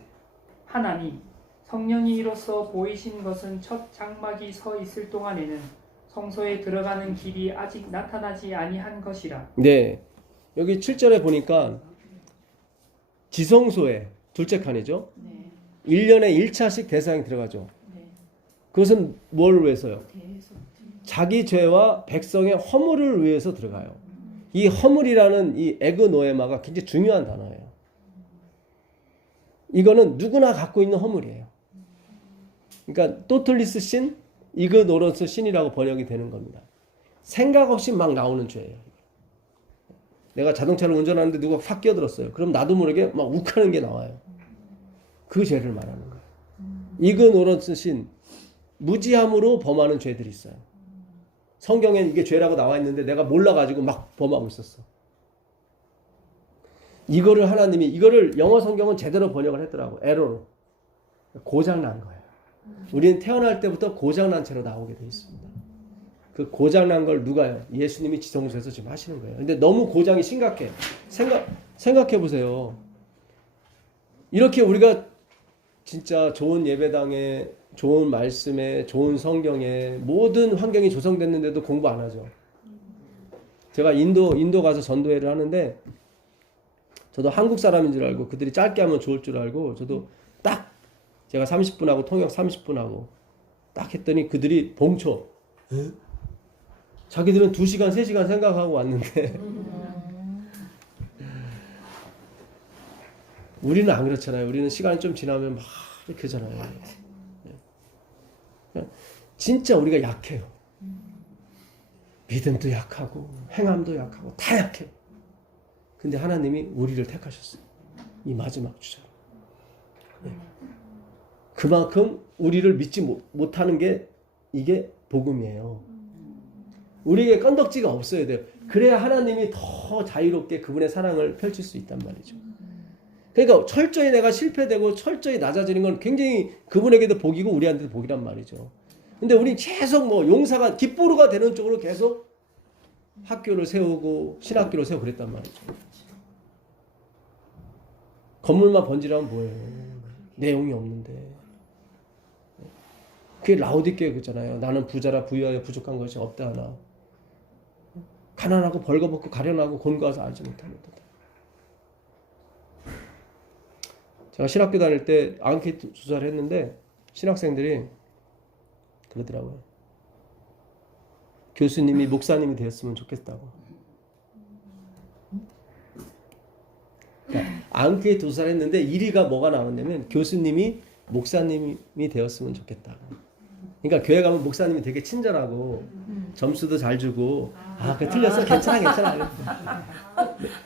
하나니 성령이 이로써 보이신 것은 첫 장막이 서 있을 동안에는 성소에 들어가는 길이 아직 나타나지 아니한 것이라. 네, 여기 7절에 보니까 지성소에 둘째 칸이죠. 네. 1년에 1차씩 대상이 들어가죠. 네. 그것은 뭘 위해서요? 계속 자기 죄와 백성의 허물을 위해서 들어가요. 이 허물이라는 이 에그노에마가 굉장히 중요한 단어예요. 이거는 누구나 갖고 있는 허물이에요. 그러니까 토틀리스 신, 이그노런스 신이라고 번역이 되는 겁니다. 생각 없이 막 나오는 죄예요. 내가 자동차를 운전하는데 누가 확 끼어들었어요. 그럼 나도 모르게 막 욱하는 게 나와요. 그 죄를 말하는 거예요. 이그노런스 신, 무지함으로 범하는 죄들이 있어요. 성경엔 이게 죄라고 나와 있는데 내가 몰라가지고 막 범하고 있었어. 이거를 하나님이 이거를 영어 성경은 제대로 번역을 했더라고. 에러로. 고장난 거예요. 우리는 태어날 때부터 고장난 채로 나오게 돼 있습니다. 그 고장난 걸 누가요? 예수님이 지성소에서 지금 하시는 거예요. 근데 너무 고장이 심각해. 생각해 보세요. 이렇게 우리가 진짜 좋은 예배당에, 좋은 말씀에, 좋은 성경에 모든 환경이 조성됐는데도 공부 안 하죠. 제가 인도 가서 전도회를 하는데 저도 한국 사람인 줄 알고 그들이 짧게 하면 좋을 줄 알고 저도 딱 제가 30분 하고 통역 30분 하고 딱 했더니 그들이 봉초. 자기들은 2시간, 3시간 생각하고 왔는데 우리는 안 그렇잖아요. 우리는 시간이 좀 지나면 막 이렇게 하잖아요. 진짜 우리가 약해요. 믿음도 약하고 행함도 약하고 다 약해요. 근데 하나님이 우리를 택하셨어요. 이 마지막 주자로. 그만큼 우리를 믿지 못하는 게 이게 복음이에요. 우리에게 건덕지가 없어야 돼요. 그래야 하나님이 더 자유롭게 그분의 사랑을 펼칠 수 있단 말이죠. 그러니까 철저히 내가 실패되고 철저히 낮아지는 건 굉장히 그분에게도 복이고 우리한테도 복이란 말이죠. 근데 우린 계속 뭐 용사가 깃보루가 되는 쪽으로 계속 학교를 세우고 신학교를 세우고 그랬단 말이죠. 건물만 번지라면 뭐예요? 내용이 없는데. 그게 라오디게아 그잖아요. 나는 부자라 부유하여 부족한 것이 없다 하나. 가난하고 벌거벗고 가련하고 곤고해서 알지 못합니다. 제가 신학교 다닐 때 앙케이트 조사를 했는데 신학생들이 그러더라고요. 교수님이 목사님이 되었으면 좋겠다고. 그러니까 앙케이트 조사를 했는데 1위가 뭐가 나왔냐면 교수님이 목사님이 되었으면 좋겠다고. 그러니까 교회 가면 목사님이 되게 친절하고 점수도 잘 주고 그 틀렸어 괜찮아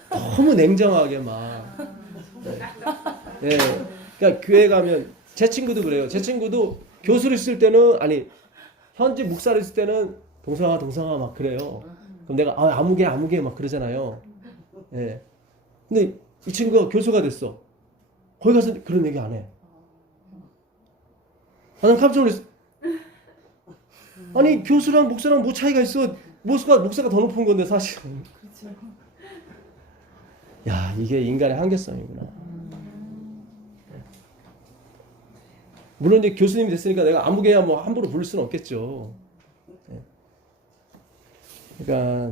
너무 냉정하게 막 네. 그러니까 교회 가면 제 친구도 그래요. 제 친구도 교수를 있을 때는 아니 현지 목사를 있을 때는 동성아 막 그래요. 그럼 내가 아무개 막 그러잖아요. 예. 근데 이 친구가 교수가 됐어. 거기 가서 그런 얘기 안 해. 난 깜짝 놀랐어. 아니 교수랑 목사랑 뭐 차이가 있어? 목사가 더 높은 건데 사실은. 야 이게 인간의 한계성이구나. 물론 이제 교수님이 됐으니까 내가 아무개야 뭐 함부로 부를 수는 없겠죠. 그러니까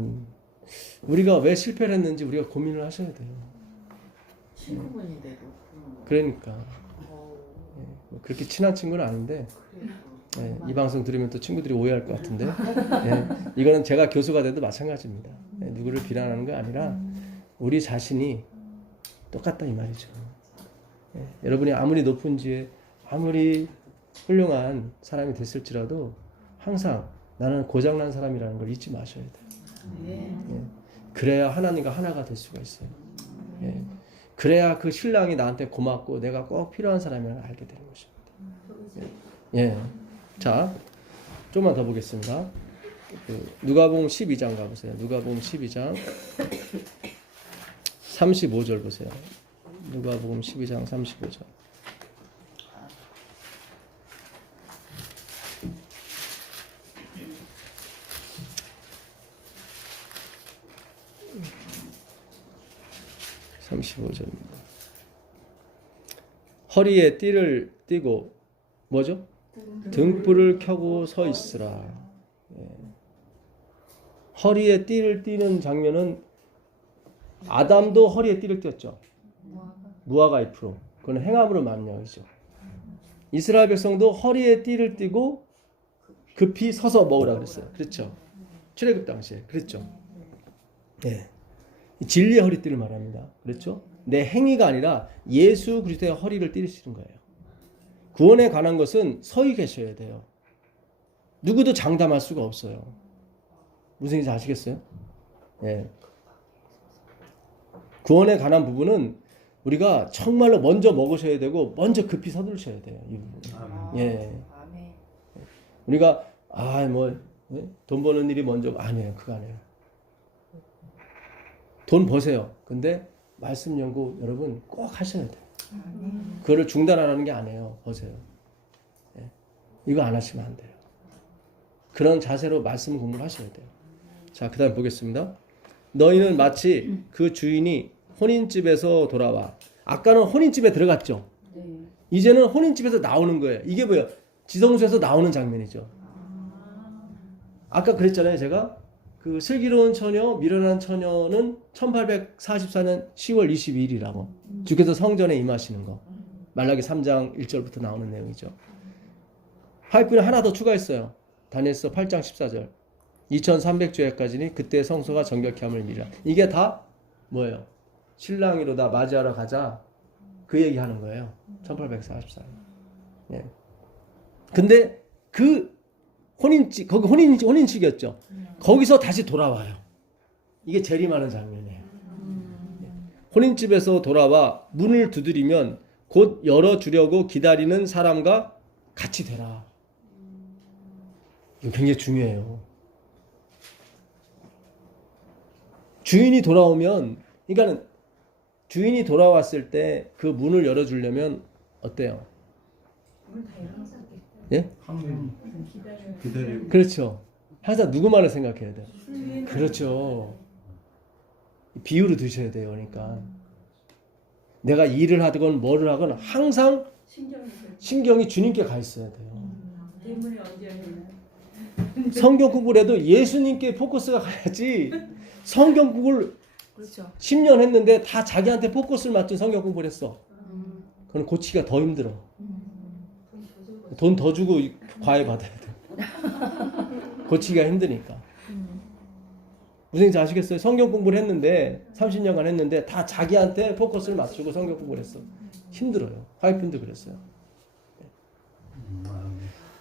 우리가 왜 실패를 했는지 우리가 고민을 하셔야 돼요. 친구분인데도. 그러니까 어, 뭐 그렇게 친한 친구는 아닌데 그래도. 이 방송 들으면 또 친구들이 오해할 것 같은데 이거는 제가 교수가 돼도 마찬가지입니다. 누구를 비난하는 게 아니라 우리 자신이 똑같다 이 말이죠. 여러분이 아무리 높은 지에 아무리 훌륭한 사람이 됐을지라도 항상 나는 고장난 사람이라는 걸 잊지 마셔야 돼요. 네. 그래야 하나님과 하나가 될 수가 있어요. 그래야 그 신랑이 나한테 고맙고 내가 꼭 필요한 사람이라는 걸 알게 되는 것입니다. 자, 조금만 더 보겠습니다. 누가복음 12장 가보세요. 누가복음 12장 35절 보세요. 누가복음 12장 35절. 허리에 띠를 띠고 뭐죠? 등불을 켜고 서 있으라. 허리에 띠를 띠는 장면은 아담도 허리에 띠를 띄었죠. 무화과 잎으로. 그건 행함으로 만명이죠. 이스라엘 백성도 허리에 띠를 띠고 급히 서서 먹으라 그랬어요. 그렇죠. 출애굽 당시에 그랬죠. 진리의 허리띠를 말합니다. 그렇죠? 내 행위가 아니라 예수 그리스도의 허리를 띠시는 거예요. 구원에 관한 것은 서히 계셔야 돼요. 누구도 장담할 수가 없어요. 무슨 얘기인지 아시겠어요? 구원에 관한 부분은 우리가 정말로 먼저 먹으셔야 되고 먼저 급히 서두르셔야 돼요. 이 부분. 우리가 돈 버는 일이 먼저 아니에요. 그거 아니에요. 돈 버세요. 근데 말씀 연구 여러분 꼭 하셔야 돼요. 그거를 중단하라는 게 아니에요. 버세요. 이거 안 하시면 안 돼요. 그런 자세로 말씀 공부를 하셔야 돼요. 자, 그 다음 보겠습니다. 너희는 마치 그 주인이 혼인집에서 돌아와. 아까는 혼인집에 들어갔죠. 이제는 혼인집에서 나오는 거예요. 이게 뭐예요? 지성소에서 나오는 장면이죠. 아까 그랬잖아요. 제가 그 슬기로운 처녀, 미련한 처녀는 1844년 10월 22일이라고 주께서 성전에 임하시는 거. 말라기 3장 1절부터 나오는 내용이죠. 하이프는 하나 더 추가했어요. 다니엘서 8장 14절. 2300주에까지니 그때 성소가 정결케 함을 미라. 이게 다 뭐예요? 신랑이로다 맞이하러 가자. 그 얘기하는 거예요. 1844년. 근데 그 혼인집, 거기 혼인식이었죠. 거기서 다시 돌아와요. 이게 재림하는 장면이에요. 혼인집에서 돌아와 문을 두드리면 곧 열어주려고 기다리는 사람과 같이 되라. 이거 굉장히 중요해요. 주인이 돌아오면, 그러니까는 주인이 돌아왔을 때 그 문을 열어주려면 어때요? 예? 기다리고. 그렇죠. 항상 누구만을 생각해야 돼요. 그렇죠. 비유로 드셔야 돼요. 그러니까 내가 일을 하든 뭐를 하건 항상 신경이 주님께 가 있어야 돼요. 대문에 얹어야 되나? 성경 공부를 해도 예수님께 포커스가 가야지. 성경 공부를 10년 했는데 다 자기한테 포커스를 맞춘 성경 공부를 했어. 그건 고치기가 더 힘들어. 돈 더 주고 과외 받아야 돼. 고치기가 힘드니까. 무슨 얘기인지 아시겠어요? 성경 공부를 했는데 30년간 했는데 다 자기한테 포커스를 맞추고 성경 공부를 했어. 힘들어요. 화이픈도 그랬어요.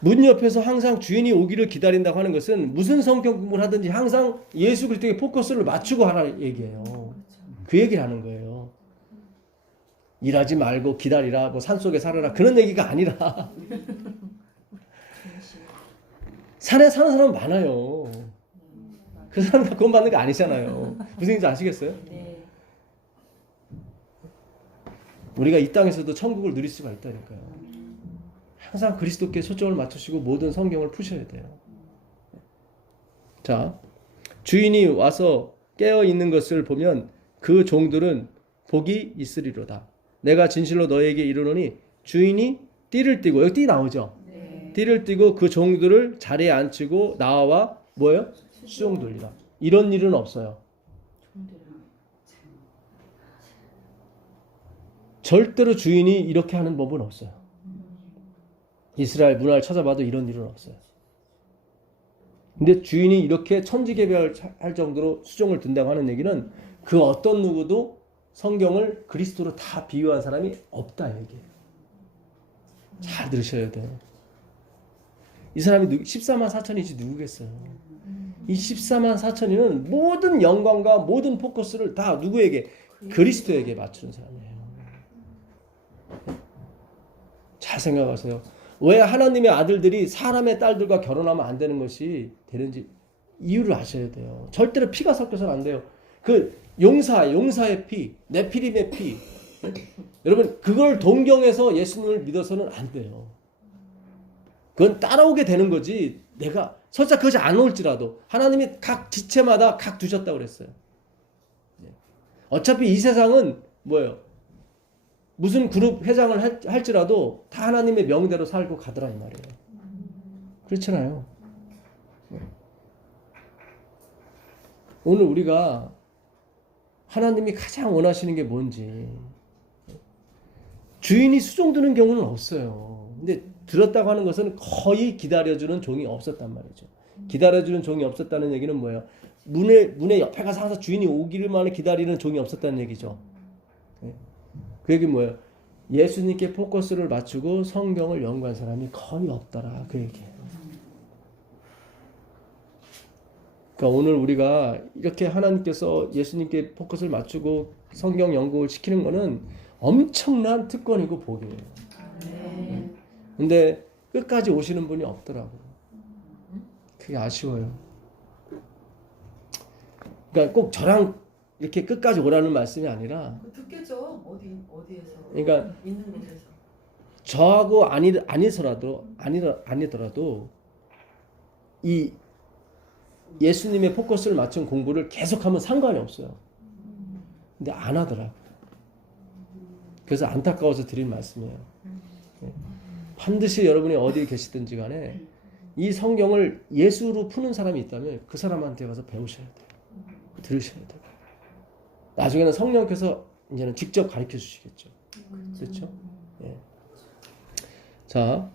문 옆에서 항상 주인이 오기를 기다린다고 하는 것은 무슨 성경 공부를 하든지 항상 예수 그리스도의 포커스를 맞추고 하라 얘기예요. 그 얘기를 하는 거예요. 일하지 말고 기다리라, 뭐 산속에 살아라 그런 얘기가 아니라 산에 사는 사람 많아요. 그 사람 다 구원받는 게 아니잖아요. 무슨 얘기인지 아시겠어요? 네. 우리가 이 땅에서도 천국을 누릴 수가 있다니까요. 항상 그리스도께 초점을 맞추시고 모든 성경을 푸셔야 돼요. 자, 주인이 와서 깨어 있는 것을 보면 그 종들은 복이 있으리로다. 내가 진실로 너에게 이르노니 주인이 띠를 띠고, 여기 띠 나오죠? 띠를 띠고 그 종들을 자리에 앉히고 나와 뭐예요? 수종 돌리라. 이런 일은 없어요. 절대로 주인이 이렇게 하는 법은 없어요. 이스라엘 문화를 찾아봐도 이런 일은 없어요. 근데 주인이 이렇게 천지개벽할 정도로 수종을 둔다고 하는 얘기는 그 어떤 누구도 성경을 그리스도로 다 비유한 사람이 없다 얘기예요. 잘 들으셔야 돼요. 이 사람이 14만 4천이지 누구겠어요. 이 14만 4천이는 모든 영광과 모든 포커스를 다 누구에게? 그리스도에게 맞추는 사람이에요. 잘 생각하세요. 왜 하나님의 아들들이 사람의 딸들과 결혼하면 안 되는 것이 되는지 이유를 아셔야 돼요. 절대로 피가 섞여서는 안 돼요. 그 용사의 피, 네피림의 피. 여러분 그걸 동경해서 예수님을 믿어서는 안 돼요. 그건 따라오게 되는 거지. 내가 설사 그것이 안 올지라도 하나님이 각 지체마다 각 두셨다고 그랬어요. 어차피 이 세상은 뭐예요? 무슨 그룹 회장을 할지라도 다 하나님의 명대로 살고 가더라 이 말이에요. 그렇잖아요. 오늘 우리가 하나님이 가장 원하시는 게 뭔지 주인이 수종드는 경우는 없어요. 근데 들었다고 하는 것은 거의 기다려주는 종이 없었단 말이죠. 기다려주는 종이 없었다는 얘기는 뭐예요? 문에 옆에 가서 항상 주인이 오기를만 기다리는 종이 없었다는 얘기죠. 그 얘기 뭐예요? 예수님께 포커스를 맞추고 성경을 연구한 사람이 거의 없더라 그 얘기예요. 그러니까 오늘 우리가 이렇게 하나님께서 예수님께 포커스를 맞추고 성경 연구를 시키는 거는 엄청난 특권이고 복이에요. 근데 끝까지 오시는 분이 없더라고요. 그게 아쉬워요. 그러니까 꼭 저랑 이렇게 끝까지 오라는 말씀이 아니라 듣겠죠. 어디에서? 그러니까 있는 곳에서. 저하고 아니더라도 이 예수님의 포커스를 맞춘 공부를 계속하면 상관이 없어요. 근데 안 하더라고요. 그래서 안타까워서 드린 말씀이에요. 반드시 여러분이 어디 계시든지 간에 이 성경을 예수로 푸는 사람이 있다면 그 사람한테 가서 배우셔야 돼요. 들으셔야 돼요. 나중에는 성령께서 이제는 직접 가르쳐 주시겠죠. 그렇죠? 예. 자,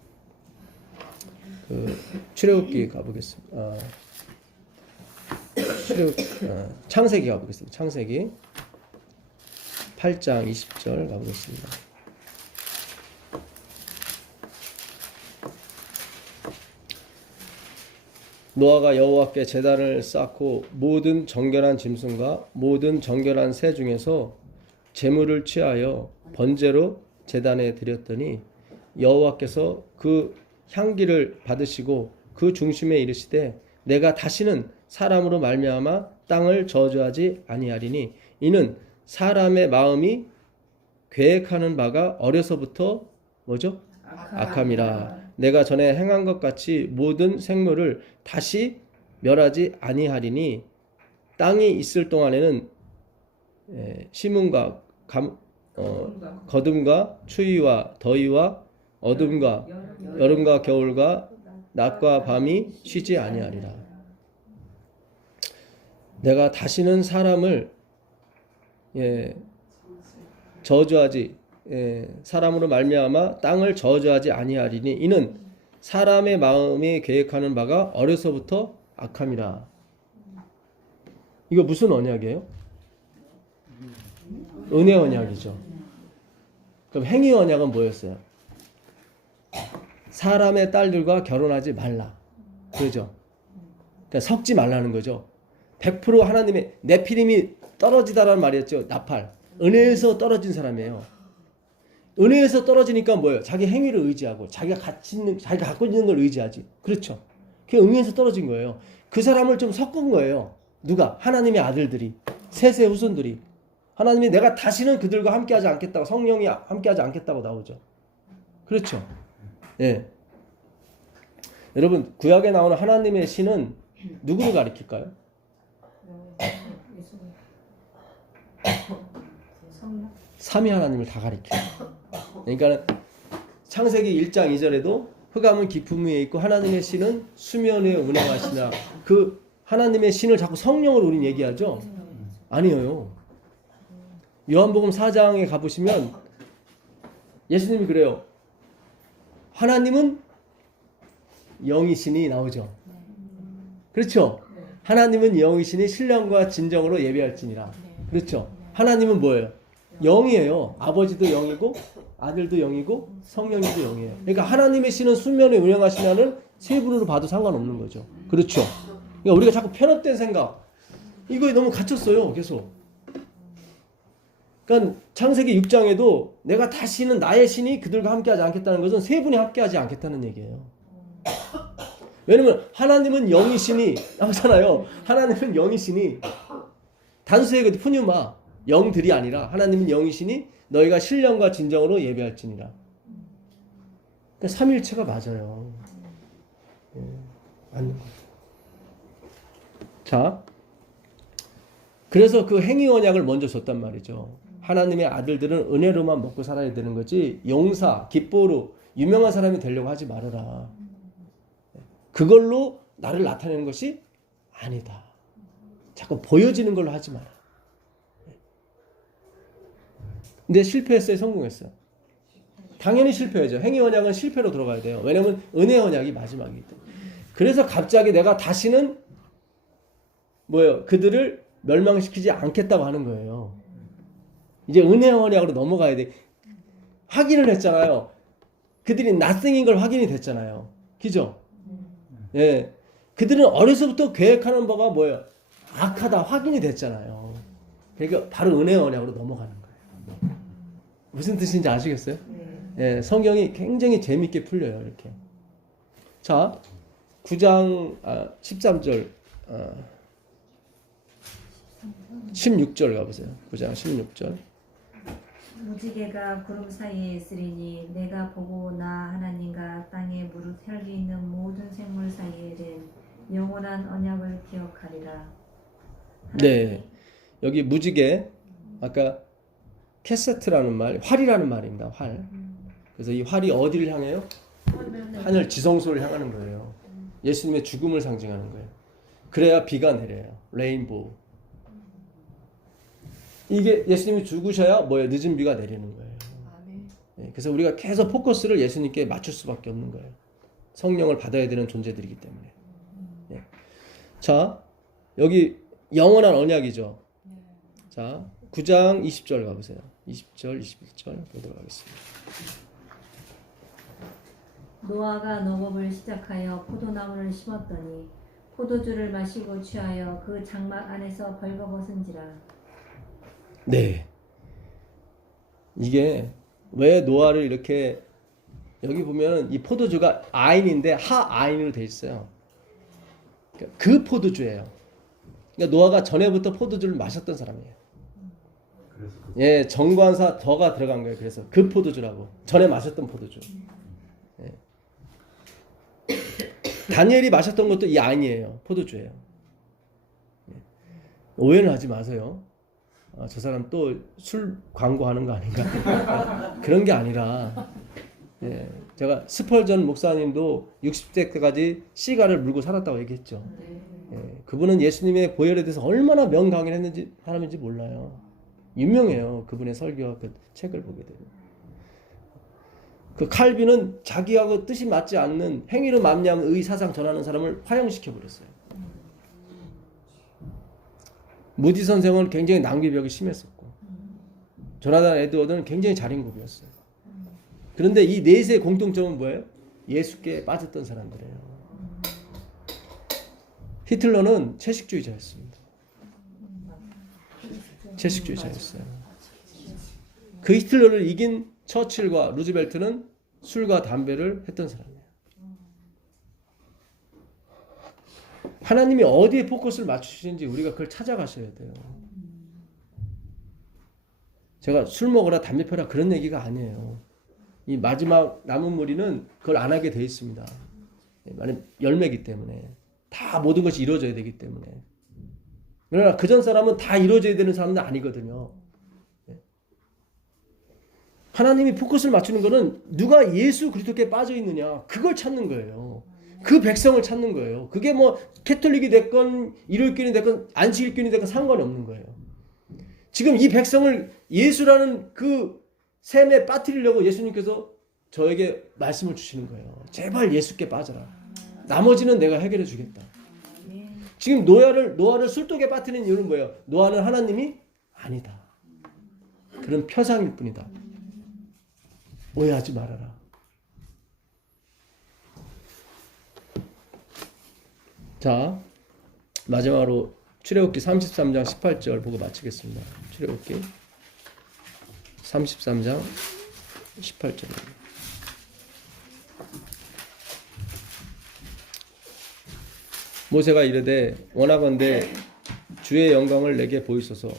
출애굽기 가보겠습니다. 창세기 가보겠습니다. 창세기 8장 20절 가보겠습니다. 노아가 여호와께 제단을 쌓고 모든 정결한 짐승과 모든 정결한 새 중에서 제물을 취하여 번제로 제단에 드렸더니 여호와께서 그 향기를 받으시고 그 중심에 이르시되 내가 다시는 사람으로 말미암아 땅을 저주하지 아니하리니 이는 사람의 마음이 계획하는 바가 어려서부터 뭐죠? 악함이라. 내가 전에 행한 것 같이 모든 생물을 다시 멸하지 아니하리니 땅이 있을 동안에는 심음과 거둠과 추위와 더위와 어둠과 여름과 겨울과 낮과 밤이 쉬지 아니하리라. 내가 다시는 사람을 저주하지 사람으로 말미암아 땅을 저주하지 아니하리니 이는 사람의 마음이 계획하는 바가 어려서부터 악함이라. 이거 무슨 언약이에요? 은혜 언약이죠. 그럼 행위 언약은 뭐였어요? 사람의 딸들과 결혼하지 말라. 그죠? 그러니까 섞지 말라는 거죠. 100% 하나님의 네피림이 떨어지다라는 말이었죠. 나팔. 은혜에서 떨어진 사람이에요. 은혜에서 떨어지니까 뭐예요? 자기 행위를 의지하고 자기가 갖고 있는 걸 의지하지. 그렇죠? 그게 은혜에서 떨어진 거예요. 그 사람을 좀 섞은 거예요. 누가? 하나님의 아들들이, 셋의 후손들이. 하나님이 내가 다시는 그들과 함께하지 않겠다고, 성령이 함께하지 않겠다고 나오죠. 그렇죠? 예. 여러분 구약에 나오는 하나님의 신은 누구를 가리킬까요? 삼위 하나님을 다 가리켜요. 그러니까 창세기 1장 2절에도 흑암은 깊음 위에 있고 하나님의 신은 수면 위에 운행하시나 그 하나님의 신을 자꾸 성령을 우린 얘기하죠? 아니에요. 요한복음 4장에 가보시면 예수님이 그래요. 하나님은 영이시니 나오죠. 그렇죠? 하나님은 영이시니 신령과 진정으로 예배할지니라. 그렇죠? 하나님은 뭐예요? 영이에요. 아버지도 영이고 아들도 영이고 성령님도 영이에요. 그러니까 하나님의 신은 수면에 운행하시냐는 세 분으로 봐도 상관없는 거죠. 그렇죠? 그러니까 우리가 자꾸 편협된 생각, 이거에 너무 갇혔어요. 계속. 그러니까 창세기 6장에도 내가 다시는 나의 신이 그들과 함께하지 않겠다는 것은 세 분이 함께하지 않겠다는 얘기예요. 왜냐면 하나님은 영이시니 나오잖아요. 하나님은 영이시니 단수의 푸뉴마 영들이 아니라 하나님은 영이시니 너희가 신령과 진정으로 예배할지니라. 그러니까 삼위일체가 맞아요. 맞는 거예요. 자, 그래서 그 행위 언약을 먼저 줬단 말이죠. 하나님의 아들들은 은혜로만 먹고 살아야 되는 거지 용사, 기뻐로 유명한 사람이 되려고 하지 말아라. 그걸로 나를 나타내는 것이 아니다. 자꾸 보여지는 걸로 하지 마라. 근데 실패했어요? 성공했어요? 당연히 실패하죠. 행위 언약은 실패로 들어가야 돼요. 왜냐하면 은혜 언약이 마지막이기 때문에. 그래서 갑자기 내가 다시는 뭐예요? 그들을 멸망시키지 않겠다고 하는 거예요. 이제 은혜 언약으로 넘어가야 돼. 확인을 했잖아요. 그들이 nothing인 걸 확인이 됐잖아요. 그죠? 예. 그들은 어려서부터 계획하는 바가 뭐예요? 악하다 확인이 됐잖아요. 그러니까 바로 은혜 언약으로 넘어가는 거예요. 무슨 뜻인지 아시겠어요? 예, 성경이 굉장히 재밌게 풀려요. 이렇게. 자, 9장 13절 16절 가보세요. 9장 16절. 무지개가 구름 사이에 있으리니 내가 보고 나 하나님과 땅에 무릇 혈기 있는 모든 생물 사이에 된 영원한 언약을 기억하리라. 네, 여기 무지개 아까 캐세트라는 말, 활이라는 말입니다. 활. 그래서 이 활이 어디를 향해요? 하늘 지성소를 향하는 거예요. 예수님의 죽음을 상징하는 거예요. 그래야 비가 내려요. 레인보우. 이게 예수님이 죽으셔야 뭐예요? 늦은 비가 내리는 거예요. 네, 그래서 우리가 계속 포커스를 예수님께 맞출 수밖에 없는 거예요. 성령을 받아야 되는 존재들이기 때문에. 네. 자, 여기 영원한 언약이죠. 자, 9장 20절 가보세요. 20절, 21절 보도록 하겠습니다. 노아가 농업을 시작하여 포도나무를 심었더니 포도주를 마시고 취하여 그 장막 안에서 벌거벗은지라. 네. 이게 왜 노아를 이렇게 여기 보면 이 포도주가 아인인데 하아인으로 돼 있어요. 그 포도주예요. 그러니까 노아가 전에부터 포도주를 마셨던 사람이에요. 예, 정관사 더가 들어간 거예요. 그래서 그 포도주라고. 전에 마셨던 포도주. 예. 다니엘이 마셨던 것도 이 아인이에요. 포도주예요. 예. 오해는 하지 마세요. 저 사람 또 술 광고하는 거 아닌가? 그런 게 아니라 예, 제가 스펄전 목사님도 60대 때까지 시가를 물고 살았다고 얘기했죠. 예, 그분은 예수님의 보혈에 대해서 얼마나 명강의를 했는지 사람인지 몰라요. 유명해요. 그분의 설교와 그 책을 보게 되면. 그 칼빈은 자기하고 뜻이 맞지 않는 행위로 말미암은 의 사상 전하는 사람을 화형시켜 버렸어요. 무디 선생은 굉장히 낭비벽이 심했었고 조나단 에드워드는 굉장히 자린고비였어요. 그런데 이 넷의 공통점은 뭐예요? 예수께 빠졌던 사람들이에요. 히틀러는 채식주의자였습니다. 채식주의자였어요. 그 히틀러를 이긴 처칠과 루즈벨트는 술과 담배를 했던 사람이에요. 하나님이 어디에 포커스를 맞추시는지 우리가 그걸 찾아가셔야 돼요. 제가 술 먹어라 담배 펴라 그런 얘기가 아니에요. 이 마지막 남은 무리는 그걸 안 하게 돼 있습니다. 만약 열매이기 때문에 다 모든 것이 이루어져야 되기 때문에. 그러나 그전 사람은 다 이루어져야 되는 사람은 아니거든요. 하나님이 포커스를 맞추는 거는 누가 예수 그리스도께 빠져 있느냐 그걸 찾는 거예요. 그 백성을 찾는 거예요. 그게 뭐 캐톨릭이 됐건 일요일교인이 됐건 안식일교인이 됐건 상관이 없는 거예요. 지금 이 백성을 예수라는 그 샘에 빠뜨리려고 예수님께서 저에게 말씀을 주시는 거예요. 제발 예수께 빠져라. 나머지는 내가 해결해 주겠다. 지금 노아를 술독에 빠뜨리는 이유는 뭐예요? 노아는 하나님이 아니다. 그런 표상일 뿐이다. 오해하지 말아라. 자, 마지막으로 출애굽기 33장 18절 보고 마치겠습니다. 출애굽기 33장 18절입니다. 모세가 이르되 원하건대 주의 영광을 내게 보이소서.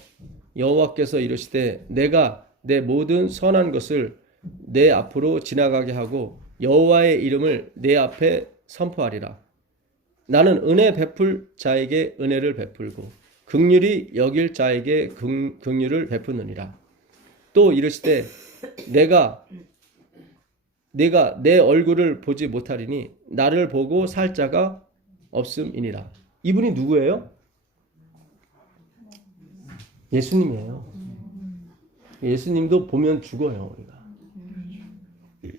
여호와께서 이르시되 내가 내 모든 선한 것을 내 앞으로 지나가게 하고 여호와의 이름을 내 앞에 선포하리라. 나는 은혜 베풀 자에게 은혜를 베풀고 긍휼히 여길 자에게 긍휼을 베푸느니라. 또 이르시되 내가 내 얼굴을 보지 못하리니 나를 보고 살 자가 없음이니라. 이분이 누구예요? 예수님이에요. 예수님도 보면 죽어요, 우리가.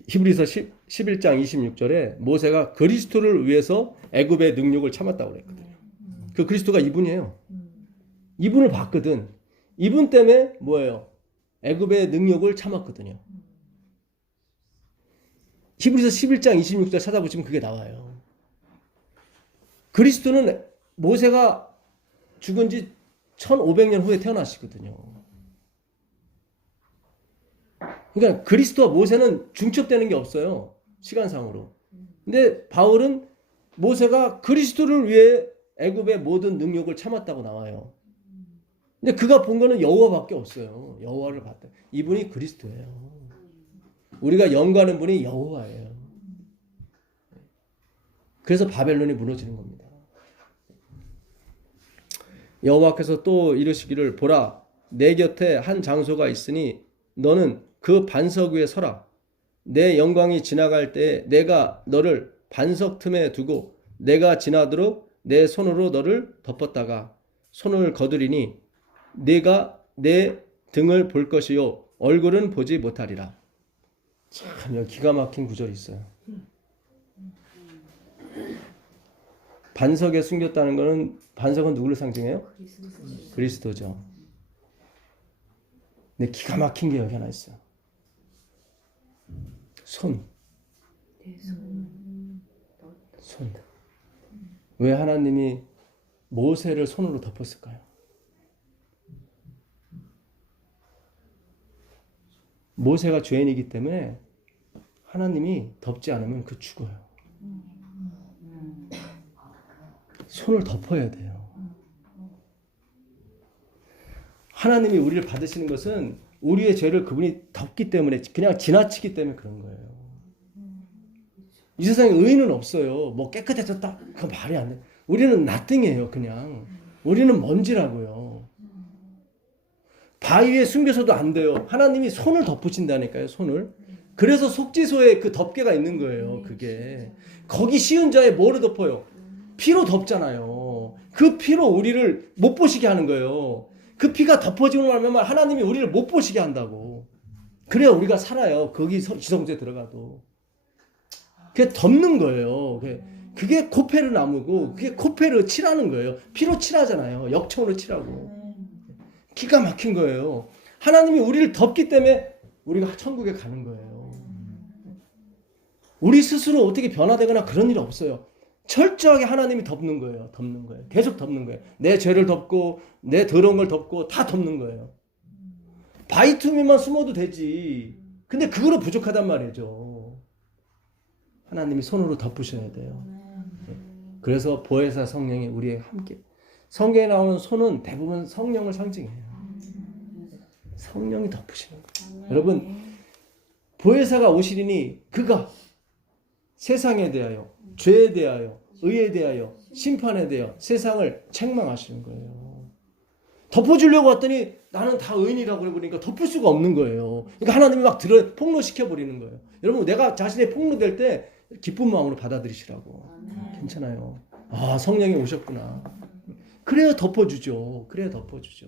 히브리서 11장 26절에 모세가 그리스도를 위해서 애굽의 능력을 참았다고 그랬거든요. 그 그리스도가 이분이에요. 이분을 봤거든. 이분 때문에 뭐예요? 애굽의 능력을 참았거든요. 히브리서 11장 26절 찾아보시면 그게 나와요. 그리스도는 모세가 죽은 지 1500년 후에 태어나시거든요. 그러니까 그리스도와 모세는 중첩되는 게 없어요. 시간상으로. 근데 바울은 모세가 그리스도를 위해 애굽의 모든 능력을 참았다고 나와요. 근데 그가 본 거는 여호와밖에 없어요. 여호와를 봤다. 이분이 그리스도예요. 우리가 연구하는 분이 여호와예요. 그래서 바벨론이 무너지는 겁니다. 여호와께서 또 이르시기를 보라 내 곁에 한 장소가 있으니 너는 그 반석 위에 서라. 내 영광이 지나갈 때에 내가 너를 반석 틈에 두고 내가 지나도록 내 손으로 너를 덮었다가 손을 거두리니 네가 내 등을 볼 것이요 얼굴은 보지 못하리라. 참 여기 기가 막힌 구절이 있어요. 반석에 숨겼다는 것은 반석은 누구를 상징해요? 그리스도죠. 근데 기가 막힌 게 여기 하나 있어요. 손. 왜 하나님이 모세를 손으로 덮었을까요? 모세가 죄인이기 때문에 하나님이 덮지 않으면 그 죽어요. 손을 덮어야 돼요. 하나님이 우리를 받으시는 것은 우리의 죄를 그분이 덮기 때문에 그냥 지나치기 때문에 그런 거예요. 이 세상에 의인은 없어요. 뭐 깨끗해졌다. 그거 말이 안 돼. 우리는 nothing이에요. 그냥. 우리는 먼지라고요. 바위에 숨겨서도 안 돼요. 하나님이 손을 덮으신다니까요. 손을. 그래서 속지소에 그 덮개가 있는 거예요. 그게. 거기 씌운 자에 뭐로 덮어요? 피로 덮잖아요. 그 피로 우리를 못 보시게 하는 거예요. 그 피가 덮어지고 나면 하나님이 우리를 못 보시게 한다고. 그래야 우리가 살아요. 거기 지성소에 들어가도. 그게 덮는 거예요. 그게 코페르 나무고 그게 코페르 칠하는 거예요. 피로 칠하잖아요. 역청으로 칠하고. 기가 막힌 거예요. 하나님이 우리를 덮기 때문에 우리가 천국에 가는 거예요. 우리 스스로 어떻게 변화되거나 그런 일이 없어요. 철저하게 하나님이 덮는 거예요. 덮는 거예요. 계속 덮는 거예요. 내 죄를 덮고 내 더러운 걸 덮고 다 덮는 거예요. 바위틈에만 숨어도 되지. 근데 그거로 부족하단 말이죠. 하나님이 손으로 덮으셔야 돼요. 그래서 보혜사 성령이 우리의 함께. 성경에 나오는 손은 대부분 성령을 상징해요. 성령이 덮으시는 거예요. 여러분 보혜사가 오시리니 그가 세상에 대하여 죄에 대하여 의에 대하여 심판에 대하여 세상을 책망하시는 거예요. 덮어주려고 왔더니 나는 다 의인이라고 그러니까 덮을 수가 없는 거예요. 그러니까 하나님이 막 폭로시켜 버리는 거예요. 여러분 내가 자신이 폭로될 때 기쁜 마음으로 받아들이시라고. 괜찮아요. 아, 성령이 오셨구나. 그래야 덮어주죠. 그래야 덮어주죠.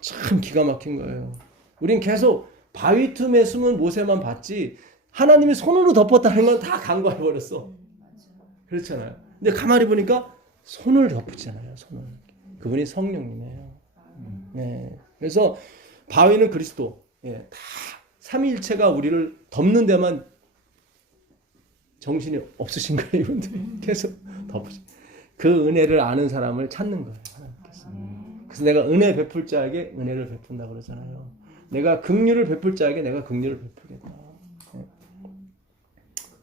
참 기가 막힌 거예요. 우린 계속 바위 틈에 숨은 모세만 봤지 하나님이 손으로 덮었다는 건 다 간과해 버렸어. 그렇잖아요. 근데 가만히 보니까 손을 덮으잖아요. 손을. 그분이 성령이네요. 네. 그래서 바위는 그리스도. 예, 다 삼위일체가 우리를 덮는 데만 정신이 없으신 거예요. 이분들이 계속 덮으시. 그 은혜를 아는 사람을 찾는 거예요. 하나님께서. 그래서 내가 은혜 베풀 자에게 은혜를 베푼다 그러잖아요. 내가 긍휼을 베풀 자에게 내가 긍휼을 베풀겠다. 네.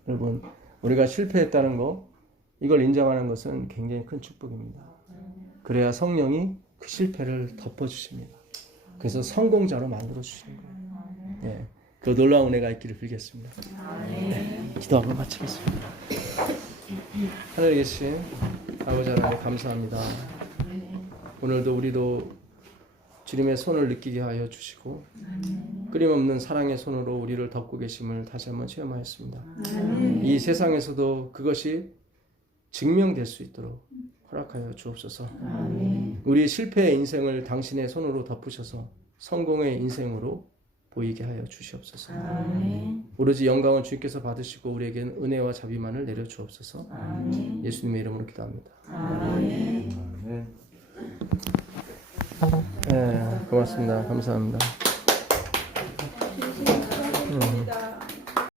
여러분, 우리가 실패했다는 거 이걸 인정하는 것은 굉장히 큰 축복입니다. 그래야 성령이 그 실패를 덮어주십니다. 그래서 성공자로 만들어 주시는 거예요. 네. 그 놀라운 은혜가 있기를 빌겠습니다. 네. 기도하고 마치겠습니다. 하늘에 계신 아버지 하나님 감사합니다. 오늘도 우리도 주님의 손을 느끼게 하여 주시고 끊임없는 사랑의 손으로 우리를 덮고 계심을 다시 한번 체험하였습니다. 이 세상에서도 그것이 증명될 수 있도록 허락하여 주옵소서. 우리 실패의 인생을 당신의 손으로 덮으셔서 성공의 인생으로 보이게 하여 주시옵소서. 오로지 영광은 주님께서 받으시고 우리에게는 은혜와 자비만을 내려 주옵소서. 예수님의 이름으로 기도합니다. 네, 고맙습니다. 감사합니다.